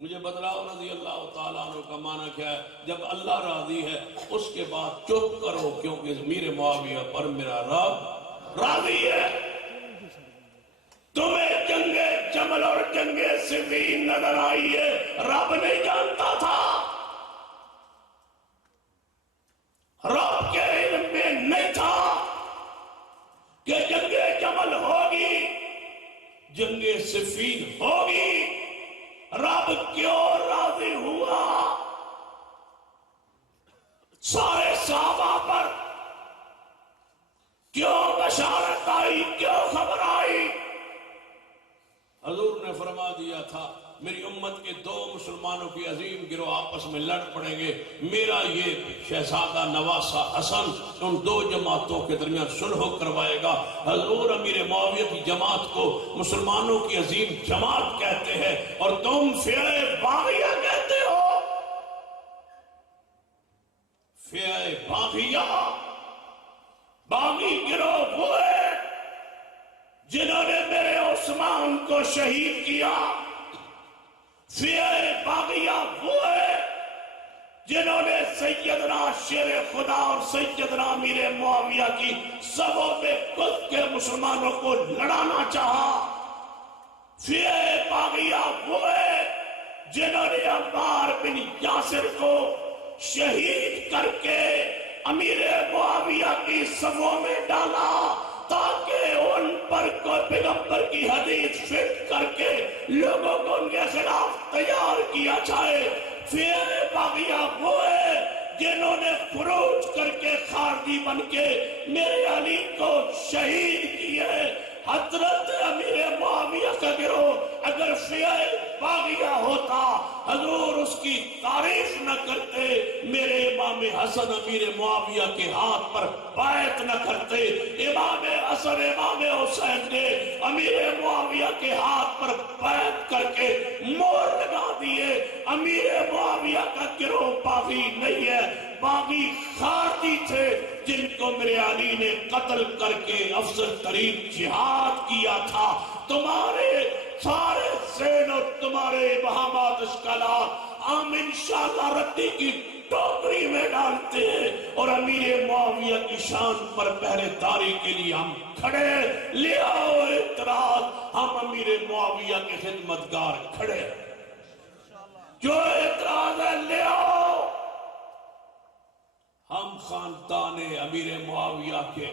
مجھے بتلاؤ رضی اللہ تعالیٰ عنہ کا معنی کیا ہے؟ جب اللہ راضی ہے اس کے بعد چپ کرو کیونکہ امیر معاویہ پر میرا رب راضی ہے. تمہیں جنگ جمل اور جنگ صفین نظر آئی ہے، رب نہیں جانتا تھا، رب کے علم میں نہیں تھا کہ جنگ جمل ہوگی، جنگ صفین ہوگی. رب کیوں راضی ہوا؟ سارے صحابہ پر کیوں بشارت آئی، کیوں خبر آئی؟ حضور نے فرما دیا تھا میری امت کے دو مسلمانوں کی عظیم گروہ آپس میں لڑ پڑیں گے، میرا یہ شہزادہ نواسہ حسن ان دو جماعتوں کے درمیان صلح کروائے گا. حضور امیر معاویہ کی جماعت کو مسلمانوں کی عظیم جماعت کہتے ہیں اور تم فئہ باغیہ کہتے ہو. فئہ باغیہ، باغی گروہ وہ ہے جنہوں نے میرے عثمان کو شہید کیا. فئہ باغیہ وہ ہے جنہوں نے سیدنا شیر خدا اور سیدنا امیر معاویہ کی سبوں پہ کود کے مسلمانوں کو لڑانا چاہا. فئہ باغیہ وہ ہے جنہوں نے عمار بن یاسر کو شہید کر کے امیر معاویہ کی صفوں میں ڈالا تاکہ ان پر کوئی پیغمبر کی حدیث فٹ کر کے لوگوں کو ان کے خلاف تیار کیا جائے. فئہ باغیہ وہ ہے جنہوں نے خروج کر کے خارجی بن کے میرے علی کو شہید کیے. حضرت امیر معاویہ کا گروہ اگر فئہ باغیہ ہوتا حضور اس کی تعریف نہ کرتے، میرے امام حسن امیر معاویہ کے ہاتھ پر بیعت نہ کرتے. امام حسن امام حسین نے امیر معاویہ کے ہاتھ پر بیعت کر کے مہر لگا دیے. امیر معاویہ کا گروہ باغی نہیں ہے، باغی خارجی تھے جن کو میرے علی نے قتل کر کے افضل ترین جہاد کیا تھا. تمہارے سارے ذہن اور تمہارے ابہامات اشکالات ہم انشاءاللہ ردی کی ٹوکری میں ڈالتے ہیں اور امیر معاویہ کی شان پر پہرے داری کے لیے ہم کھڑے. لے آؤ اعتراض، ہم امیر معاویہ کے خدمتگار کھڑے. جو اعتراض ہے لے آؤ. ہم خاندان امیر معاویہ کے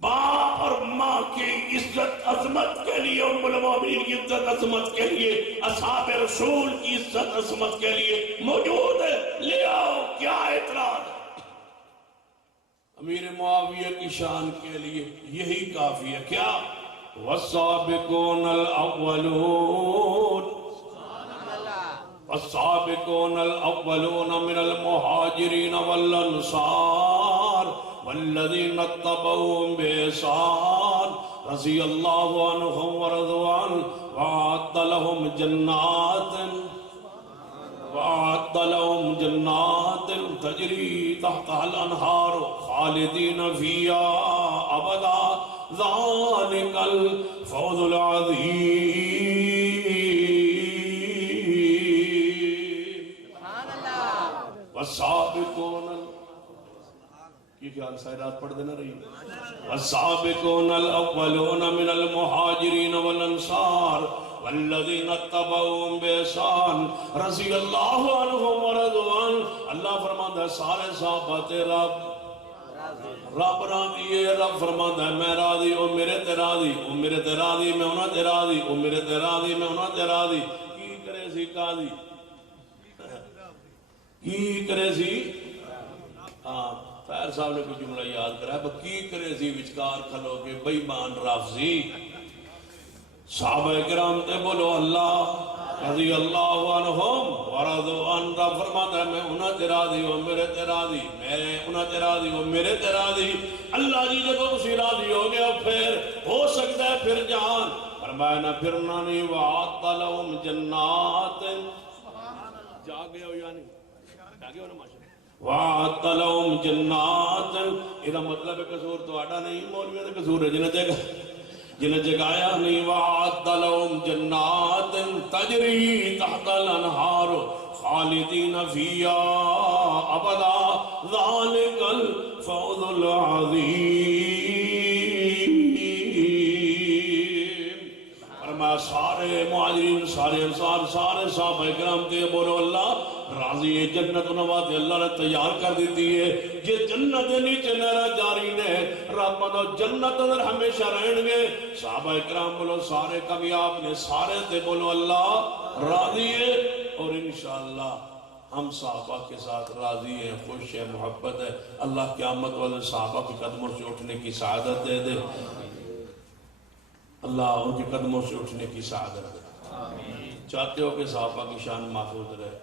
باپ اور ماں کی عزت عظمت کے لیے، ام المومنین کی عزت عظمت کے لیے، اصحاب رسول کی عزت عظمت کے لیے موجود ہے. لے آؤ، کیا اعتراض ہے؟ امیر معاویہ کی شان کے لیے یہی کافی ہے. کیا والسابقون الاولون والسابقون الاولون من المہاجرین والانصار والذین اتبعوهم بإحسان رضی اللہ عنہم ورضوا عنہ وأعد لهم جنات تجری تحتها الانہار خالدین فیہا ابدا ذالک الفوز العظیم. والسابقون کی کیا جان سائے رات پڑھ دینا رہی والسابقون الاولون من المہاجرین والانصار والذین اتبعوهم بإحسان رضی اللہ عنہم ورضوان. اللہ فرماتا ہے سارے صحابہ تیرا رب راضی ہے. رب فرماتا ہے میں راضی او میرے تے راضی او میرے تے راضی میں انہاں تے راضی او میرے تے راضی میں انہاں تے راضی. کی کرے سی قاضی کی کرے سی ہاں طاہر صاحب نے کوئی جملہ یاد کرا ہے کی کرے سی وچکار کھلو کے بے ایمان رافضی. صحابہ کرام تے بولو اللہ رضی اللہ عنہم ورضوا عنہ. رب فرماتا ہے میں انہاں تے راضی ہوں میرے تے راضی میں انہاں تے راضی ہوں میرے تے راضی. اللہ جی جب اسی راضی ہو گیا پھر ہو سکتا ہے پھر جان فرمایا نہ پھرنا نہیں. وعد لهم جنات جاگے ہو یا نہیں جاگے ہو نا ماشاءاللہ. وعد لهم جنات یہ مطلب ہے قصور تو آڈا نہیں مولویوں کا قصور ہے جنہیں جگایا نہیں. وعد لهم جنات تجری تحت الانہار خالدین فیہا ابدا ذالک الفوز العظیم. فرمایا سارے مہاجرین سارے انصار سارے صحابہ کرام تے بولو اللہ راضی ہے. جنت نواز اللہ نے تیار کر دیتی ہے. یہ جنت نیچے نہرہ جاری نے رب مدو جنت اندر ہمیشہ رہن گے. صحابہ اکرام بولو سارے کامیاب نے سارے تے بولو اللہ راضی ہے. اور انشاءاللہ ہم صحابہ کے ساتھ راضی ہیں خوش ہیں محبت ہے. اللہ قیامت والے صحابہ کے قدموں سے اٹھنے کی سعادت دے دے. اللہ ان کے قدموں سے اٹھنے کی سعادت دے. چاہتے ہو کہ صحابہ کی شان محفوظ رہے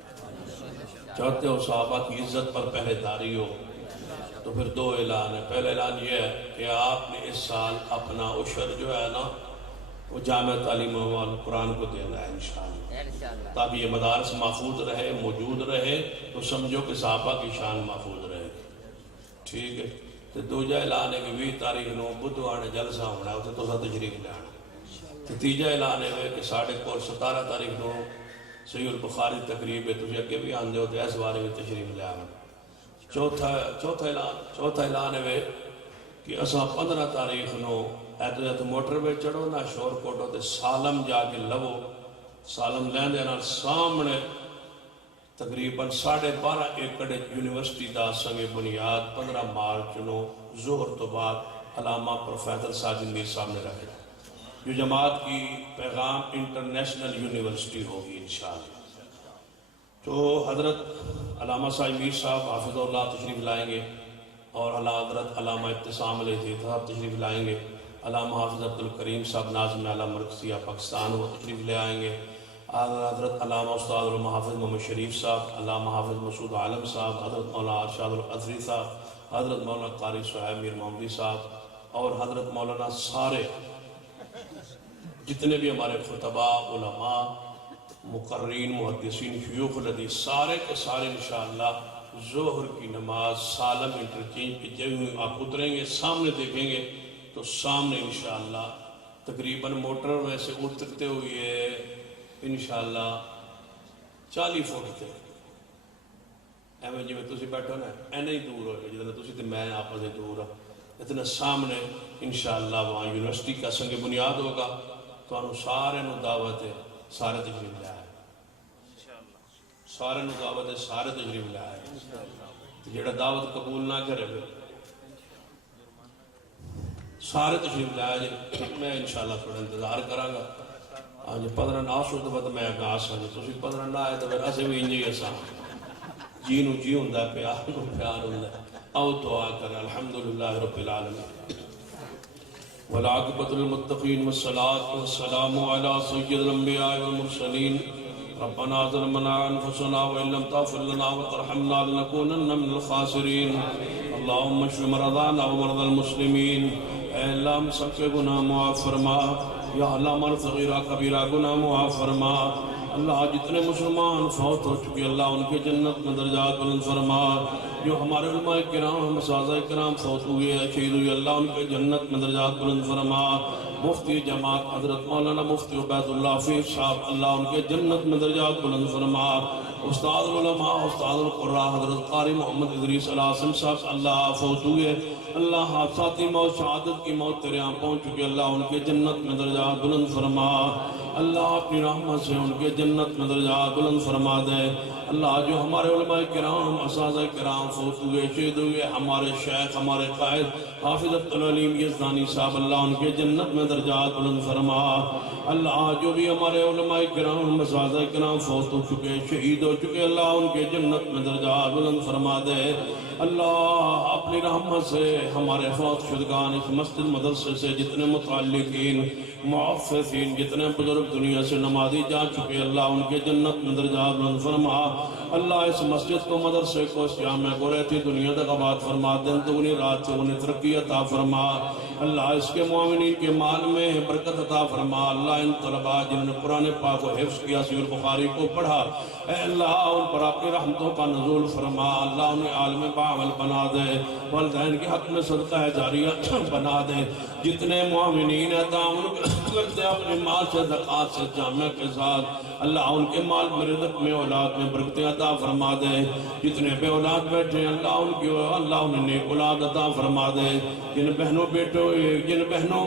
چاہتے ہو صحابہ کی عزت پر پہلے داری ہو تو پھر دو اعلان ہے. پہلا اعلان یہ ہے کہ آپ نے اس سال اپنا عشر جو ہے نا وہ جامعہ تعلیم قرآن کو دینا ہے انشاءاللہ تاکہ یہ مدارس محفوظ رہے موجود رہے تو سمجھو کہ صحابہ کی شان محفوظ رہے. ٹھیک ہے. تو دوجا اعلان ہے کہ 20 تاریخ نو بدھوانے جلسہ ہونا ہے اسے تو سا تشریف لے آنا. تیجا اعلان ہے کہ 17 تاریخ نو صحیح البخاری تقریب ہے تجھے اگے بھی آن دے ہو تو اس بارے میں تشریف لے آنا. چوتھا اعلان ہے کہ اسا 15 تاریخ نو ایت موٹر پہ چڑھو نہ شور کوٹو تے سالم جا کے لو سالم لین دینا سامنے تقریباً 12.5 ایکڑ یونیورسٹی دا سنگ بنیاد 15 مارچ نو ظہر تو بعد علامہ پروفیسر ساجد میر صاحب نے رکھے. جو جماعت کی پیغام انٹرنیشنل یونیورسٹی ہوگی انشاءاللہ. تو حضرت علامہ ساجد میر صاحب حافظ اللہ تشریف لائیں گے اور حضرت علامہ ابتسام علیہ صاحب تشریف لائیں گے. علامہ حافظ عبدالکریم صاحب ناظم اعلیٰ مرکزیہ پاکستان وہ تشریف لے آئیں گے. حضرت علامہ استاد محافظ محمد شریف صاحب علامہ حافظ مسعود عالم صاحب حضرت مولانا ارشاد الازری صاحب حضرت مولانا قاری صہیب میر محمدی صاحب اور حضرت مولانا سارے جتنے بھی ہمارے خطبہ علماء مقررین محدثین شیوخ الحدیث سارے کے سارے انشاءاللہ ظہر کی نماز سالم انٹرچینج کی جگہ آپ اتریں گے سامنے دیکھیں گے تو سامنے انشاءاللہ تقریباً موٹر میں سے اترتے ہوئے انشاءاللہ 40 فٹ تھے ایویں جی میں تسی بیٹھو نا اینا ہی دور ہوئے جتنا تسی تے میں آپ سے دور ہوں اتنا سامنے انشاءاللہ وہاں یونیورسٹی کا سنگ بنیاد ہوگا. تو انہوں سارے نو دعوت ہے سارے تشریف لے آئے سارے نو دعوت ہے سارے تشریف لے آئے. جیڑا دعوت قبول نہ کرے سارے تشریف لے آئے. میں انشاءاللہ تھوڑا انتظار کراں گا. آج 15 ناس ہو تو بعد میں آگاز ہوں تو 15 نہ آئے تو پھر ایسے بھی انجی ایسا جی نو جی ہوں دا پیار کو پیار ہوں دا. او دعا کر الحمدللہ رب العالمین والعاقبۃ للمتقین والصلاة والسلام علی سید الانبیاء والمرسلین. ربنا ظلمنا انفسنا وان لم تغفر لنا وترحمنا لنكونن من الخاسرین. اللهم اشف مرضانا ومرضى المسلمین. اے اللہ ہم سب کے گناہ معاف فرما. یا اللہ ہمارا صغیرہ کبیرہ گناہ معاف فرما. اللہ جتنے مسلمان فوت ہو چکے اللہ ان کے جنت میں درجات بلند فرما. جو ہمارے علماء کرام اساتذہ کرام فوت ہوئے ہیں شہید ہوئے اللہ ان کے جنت میں درجات بلند فرما. مفتی جماعت حضرت مولانا مفتی عبید اللہ حفیظ صاحب اللہ ان کے جنت میں درجات بلند فرما. استاد العلماء استاد القراء حضرت قاری محمد ادریس العاصم صاحب اللہ فوت ہوئے، اللہ حادثاتی موت شہادت کی موت تیرے یہاں پہنچ چکے، اللہ ان کے جنت میں درجات بلند فرما، اللہ اپنی رحمت سے ان کے جنت میں درجات بلند فرما دے۔ اللہ جو ہمارے علماء کرام اساتذہ کرام فوت ہوئے شہید ہوئے، ہمارے شیخ ہمارے قائد حافظ عبدالعلیم یزدانی صاحب، اللہ ان کے جنت میں درجات بلند فرما۔ اللہ جو بھی ہمارے علماء کرام اساتذہ کرام فوت ہو چکے شہید ہو چکے، اللہ ان کے جنت میں درجات بلند فرما دے۔ اللہ اپنی رحمت سے ہمارے فوت شدگان اس مسجد مدرسے سے جتنے متعلقین معففین جتنے بزرگ دنیا سے نمازی جا چکے، اللہ ان کے جنت میں درجات بلند فرما۔ اللہ اس مسجد کو مدرسے کو اس جامعہ کو رہتی دنیا تک آباد فرما، دن دگنی رات چگنی ترقی عطا فرما۔ اللہ اس کے معاونین کے مال میں برکت عطا فرما۔ اللہ ان طلباء جنہوں نے قرآن پاک کو حفظ کیا، صحیح بخاری کو پڑھا، اے اللہ ان پر اپنی رحمتوں کا نزول فرما۔ اللہ انہیں عالم باعمل بنا دے، والدین کے حق میں صدقہ جاریہ بنا دے۔ جتنے معاونین ہیں تعاون کرتے ہیں اپنے مال سے زکوٰۃ سے جامعہ کے ساتھ، اللہ ان کے مال میں رزق میں اولاد میں برکتیں عطا فرما دے۔ جتنے بے اولاد بیٹھے ہیں اللہ ان کی اللہ انہیں نیک اولاد عطا فرما دے۔ جن بہنوں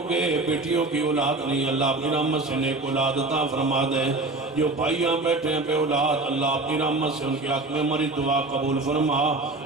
کے بیٹیوں کی اولاد نہیں، اللہ اپنی رحمت سے نیک اولاد عطا فرما دے۔ جو بھائیاں بیٹھے ہیں بے اولاد، اللہ اپنی رحمت سے ان کے حق میں ہماری دعا قبول فرما،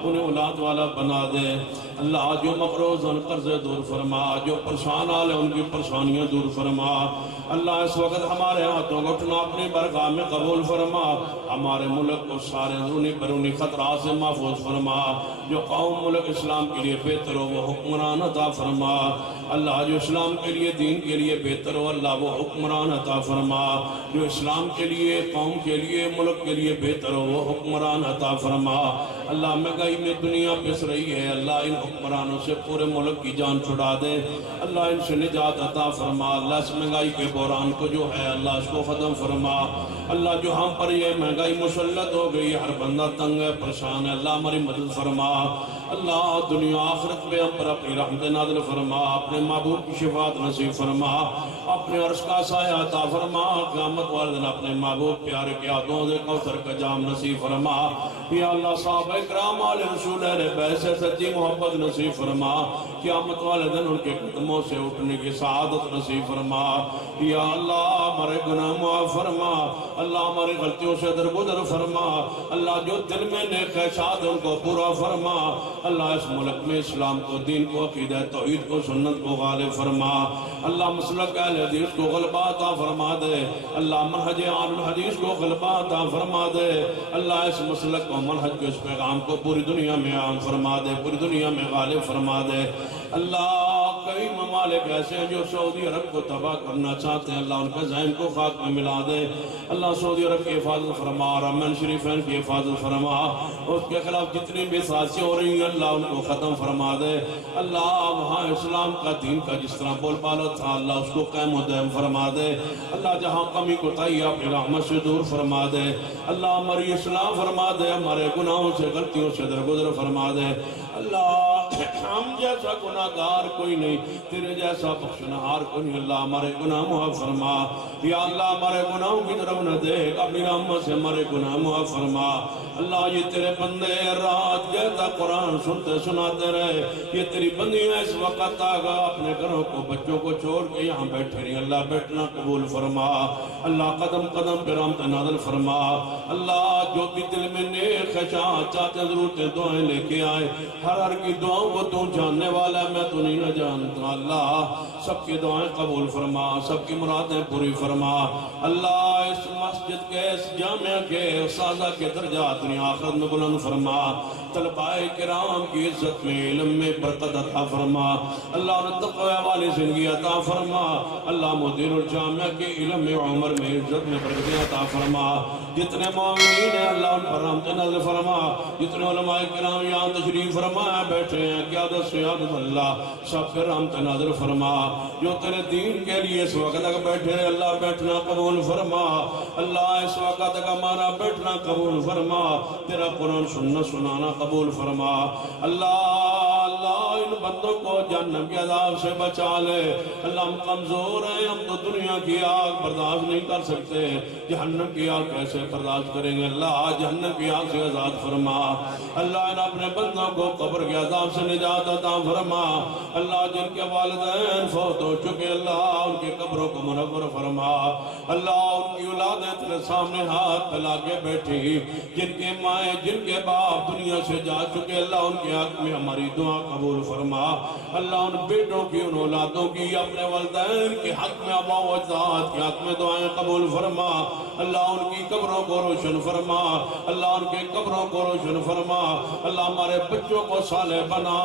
انہیں اولاد والا بنا دے۔ اللہ جو مقروض ان قرضے دور فرما، جو پریشان حال ہیں ان کی پریشانیاں دور فرما۔ اللہ اس وقت ہمارے ہاتھوں کو اٹھنا اپنی برگاہ میں قبول فرما، ہمارے ملک کو سارے اندرونی بیرونی خطرات سے محفوظ فرما۔ جو قوم ملک اسلام کے لیے بہتر ہو وہ حکمران عطا فرما۔ اللہ جو اسلام کے لیے دین کے لیے بہتر ہو اللہ وہ حکمران عطا فرما۔ جو اسلام کے لیے قوم کے لیے ملک کے لیے بہتر ہو وہ حکمران عطا فرما۔ اللہ مہنگائی میں دنیا پس رہی ہے، اللہ ان حکمرانوں سے پورے ملک کی جان چھڑا دے، اللہ ان سے نجات عطا فرما۔ اللہ اس مہنگائی کے بحران کو جو ہے اللہ اس کو ختم فرما۔ اللہ جو ہم پر یہ مہنگائی مسلط ہو گئی، ہر بندہ تنگ ہے پریشان ہے، اللہ ہماری مدد فرما۔ اللہ دنیا آخرت میں ہم پر اپنی رحمت نازل فرما، اپنے محبوب کی شفاعت نصیب فرما، اپنے عرش کا سایہ عطا فرما۔ قیامت والے دن اپنے محبوب پیارے کے ہاتھوں سے کوثر کا جام نصیب فرما۔ یا اللہ صحابہ کرام آل رسول اہل بیت سے سچی محبت نصیب فرما۔ قیامت والے دن ان کے قدموں سے اٹھنے کی سعادت نصیب فرما۔ یا اللہ ہمارے گناہ معاف فرما، اللہ ہماری غلطیوں سے درگزر فرما۔ اللہ جو دل میں نیک خواہشات ان کو پورا فرما۔ اللہ اس ملک میں اسلام کو، دین کو، عقیدہ توحید کو، سنت کو غالب فرما۔ اللہ مسلک اہل حدیث کو غلبہ عطا فرما دے، اللہ منہج اہل الحدیث کو غلبہ عطا فرما دے۔ اللہ اس مسلک کو، منہج کو، اس پیغام کو پوری دنیا میں عام فرما دے، پوری دنیا میں غالب فرما دے۔ اللہ کئی ممالک ایسے ہیں جو سعودی عرب کو تباہ کرنا چاہتے ہیں، اللہ ان کے ذہن کو خاک میں ملا دے۔ اللہ سعودی عرب کی حفاظت فرما، حرمین شریفین کی حفاظت فرما، اس کے خلاف جتنی بھی سازشیں ہو رہی ہیں اللہ ان کو ختم فرما دے۔ اللہ وہاں اسلام کا دین کا جس طرح بول بالا تھا اللہ اس کو قائم و دائم فرما دے۔ اللہ جہاں کمی کوتاہی اپنی رحمت سے دور فرما دے۔ اللہ ہماری اصلاح فرما دے، ہمارے گناہوں سے غلطیوں سے درگزر فرما دے۔ اللہ ہم جیسا گناہگار کوئی نہیں، تیرے جیسا بخشنہار کوئی نہیں، اللہ ہمارے گناہ معاف فرما۔ یا اللہ ہمارے گناہوں کی طرف نہ دیکھ، اپنی رحمت سے ہمارے گناہ معاف فرما۔ اللہ یہ تیرے بندے رات کہتا قرآن سنتے سناتے رہے، یہ تیری بندیاں اس وقت آگا اپنے گھروں کو بچوں کو چھوڑ کے یہاں بیٹھے رہی، اللہ بیٹھنا قبول فرما۔ اللہ قدم قدم پہ رحمت نازل فرما۔ اللہ جو بھی دل میں نیک خواہشات چاہتے ضرورتیں دعائیں لے کے آئے، ہر کی دعاؤں کو تو جاننے والا ہے، میں تو نہیں نہ جانتا۔ اللہ سب کی دعائیں قبول فرما، سب کی مرادیں پوری فرما۔ اللہ اس مسجد کے، اس جامعہ کے اساتذہ کے درجات دنیا آخرت میں بلند فرما۔ طلباء کرام کی عزت میں، علم میں برکت عطا فرما۔ اللہ انہیں تقوی والی زندگی عطا فرما۔ اللہ مدیر الجامعہ کے علم میں، عمر میں، عزت میں برکت عطا فرما۔ جتنے معاونین ہیں اللہ ان پر رحمت نازل فرما۔ جتنے علماء کرام یہاں تشریف فرما بیٹھے ہیں، قیادت سیادت اللہ سب پر رحمت نازل فرما۔ جو تیرے دین کے لیے اس وقت تک بیٹھے ہیں اللہ بیٹھنا قبول فرما۔ اللہ اس وقت تک ہمارا بیٹھنا قبول فرما، تیرا قرآن سننا سنانا قبول فرما۔ اللہ ان بندوں کو جہنم کے عذاب سے بچا لے اللہ ہم کمزور ہیں ہم تو دنیا کی آگ برداشت نہیں کر سکتے جہنم کی آگ کیسے برداشت کریں گے اللہ جہنم کی آگ سے آزاد فرما اللہ ان اپنے بندوں کو قبر کے عذاب سے نجات عطا فرما اللہ جن کے والدین فوت ہو چکے اللہ ان کے قبروں کو منور فرما اللہ ان کی اولادیں تیرے سامنے ہاتھ پھیلا کے بیٹھی جن کے مائیں جن کے باپ دنیا سے جا چکے اللہ ان کے حق میں ہماری دعا قبول فرما اللہ ان بیٹوں کی ان اولادوں کی اپنے والدین کے حق میں آبا و اجداد کے حق میں دعائیں قبول فرما اللہ ان کی قبروں کو روشن فرما اللہ ان کے قبروں کو روشن فرما اللہ ہمارے بچوں کو صالح بنا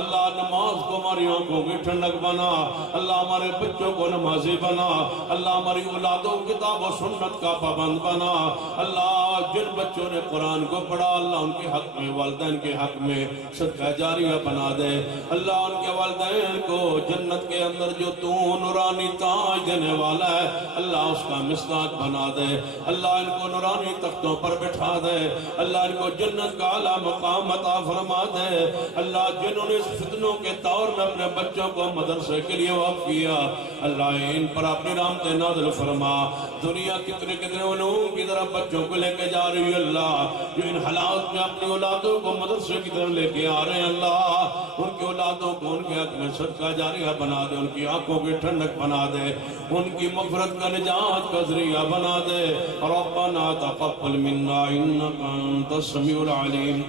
اللہ نماز کو ہماری آنکھوں کی ٹھنڈک بنا اللہ ہمارے بچوں کو نمازی بنا اللہ ہماری اولادوں کتاب و سنت کا پابند بنا اللہ جن بچوں نے قرآن کو پڑھا اللہ ان کے حق میں والدین کے حق میں صدقہ جاریہ بنا دے اللہ ان کے والدین کو جنت کے اندر جو تو نورانی تاج دینے والا ہے اللہ اس کا مصداق بنا دے اللہ ان کو نورانی تختوں پر بٹھا دے اللہ ان کو جنت کا اعلیٰ مقام عطا فرما دے اللہ جنہوں نے اس فتنوں کے طور میں اپنے بچوں کو مدرسے کے لیے وقف کیا اللہ ان پر اپنی رحمت نازل فرما دنیا کتنے علوم کی طرف بچوں کو لے کے جا رہی ہے اللہ جو ان حالات میں اپنی اولادوں کو مدرسے کی طرف لے کے آ رہے ہیں اللہ ان کی اولادوں کو ان کے حق میں صدقہ جاریہ بنا دے ان کی آنکھوں کی ٹھنڈک بنا دے ان کی مغفرت کا نجات کا ذریعہ بنا دے ربنا تقبل منا انك انت السميع العليم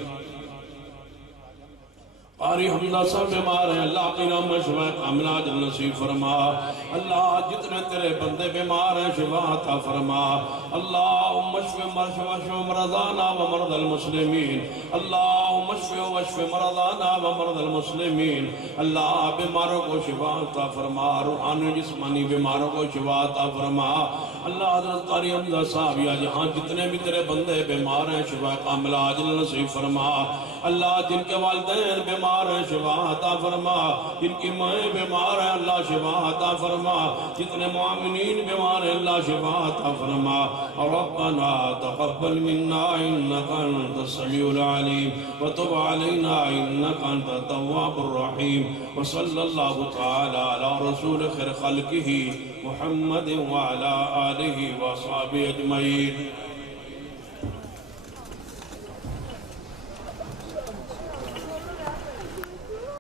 قاری حمدہ سب بیمار ہیں اللہ اپنی نام میں شفا کاملہ عاجل نصیب فرما اللہ جتنے تیرے بندے بیمار ہیں شفا عطا فرما اللہم اشف مرضانا ومرض المسلمین اللہم اشف مرضانا ومرض المسلمین اللہ بیماروں کو شفا عطا فرما روحانی جسمانی بیماروں کو شفا عطا فرما اللہ حضرت قاری حمدہ صاحب یا جہاں جتنے بھی تیرے بندے بیمار ہیں شفا کاملہ عاجل نصیب فرما اللہ جن کے والدین بیمار ہیں شفا عطا فرما جن کی مائیں بیمار ہیں اللہ شفا عطا فرما جتنے معاملین بیمار ہیں اللہ شفا عطا فرما ربنا تقبل منا انك انت السميع العليم وتب علينا انك انت التواب الرحيم وصلى الله تعالى على رسول خير خلقه محمد وعلى آله وصحبه اجمعين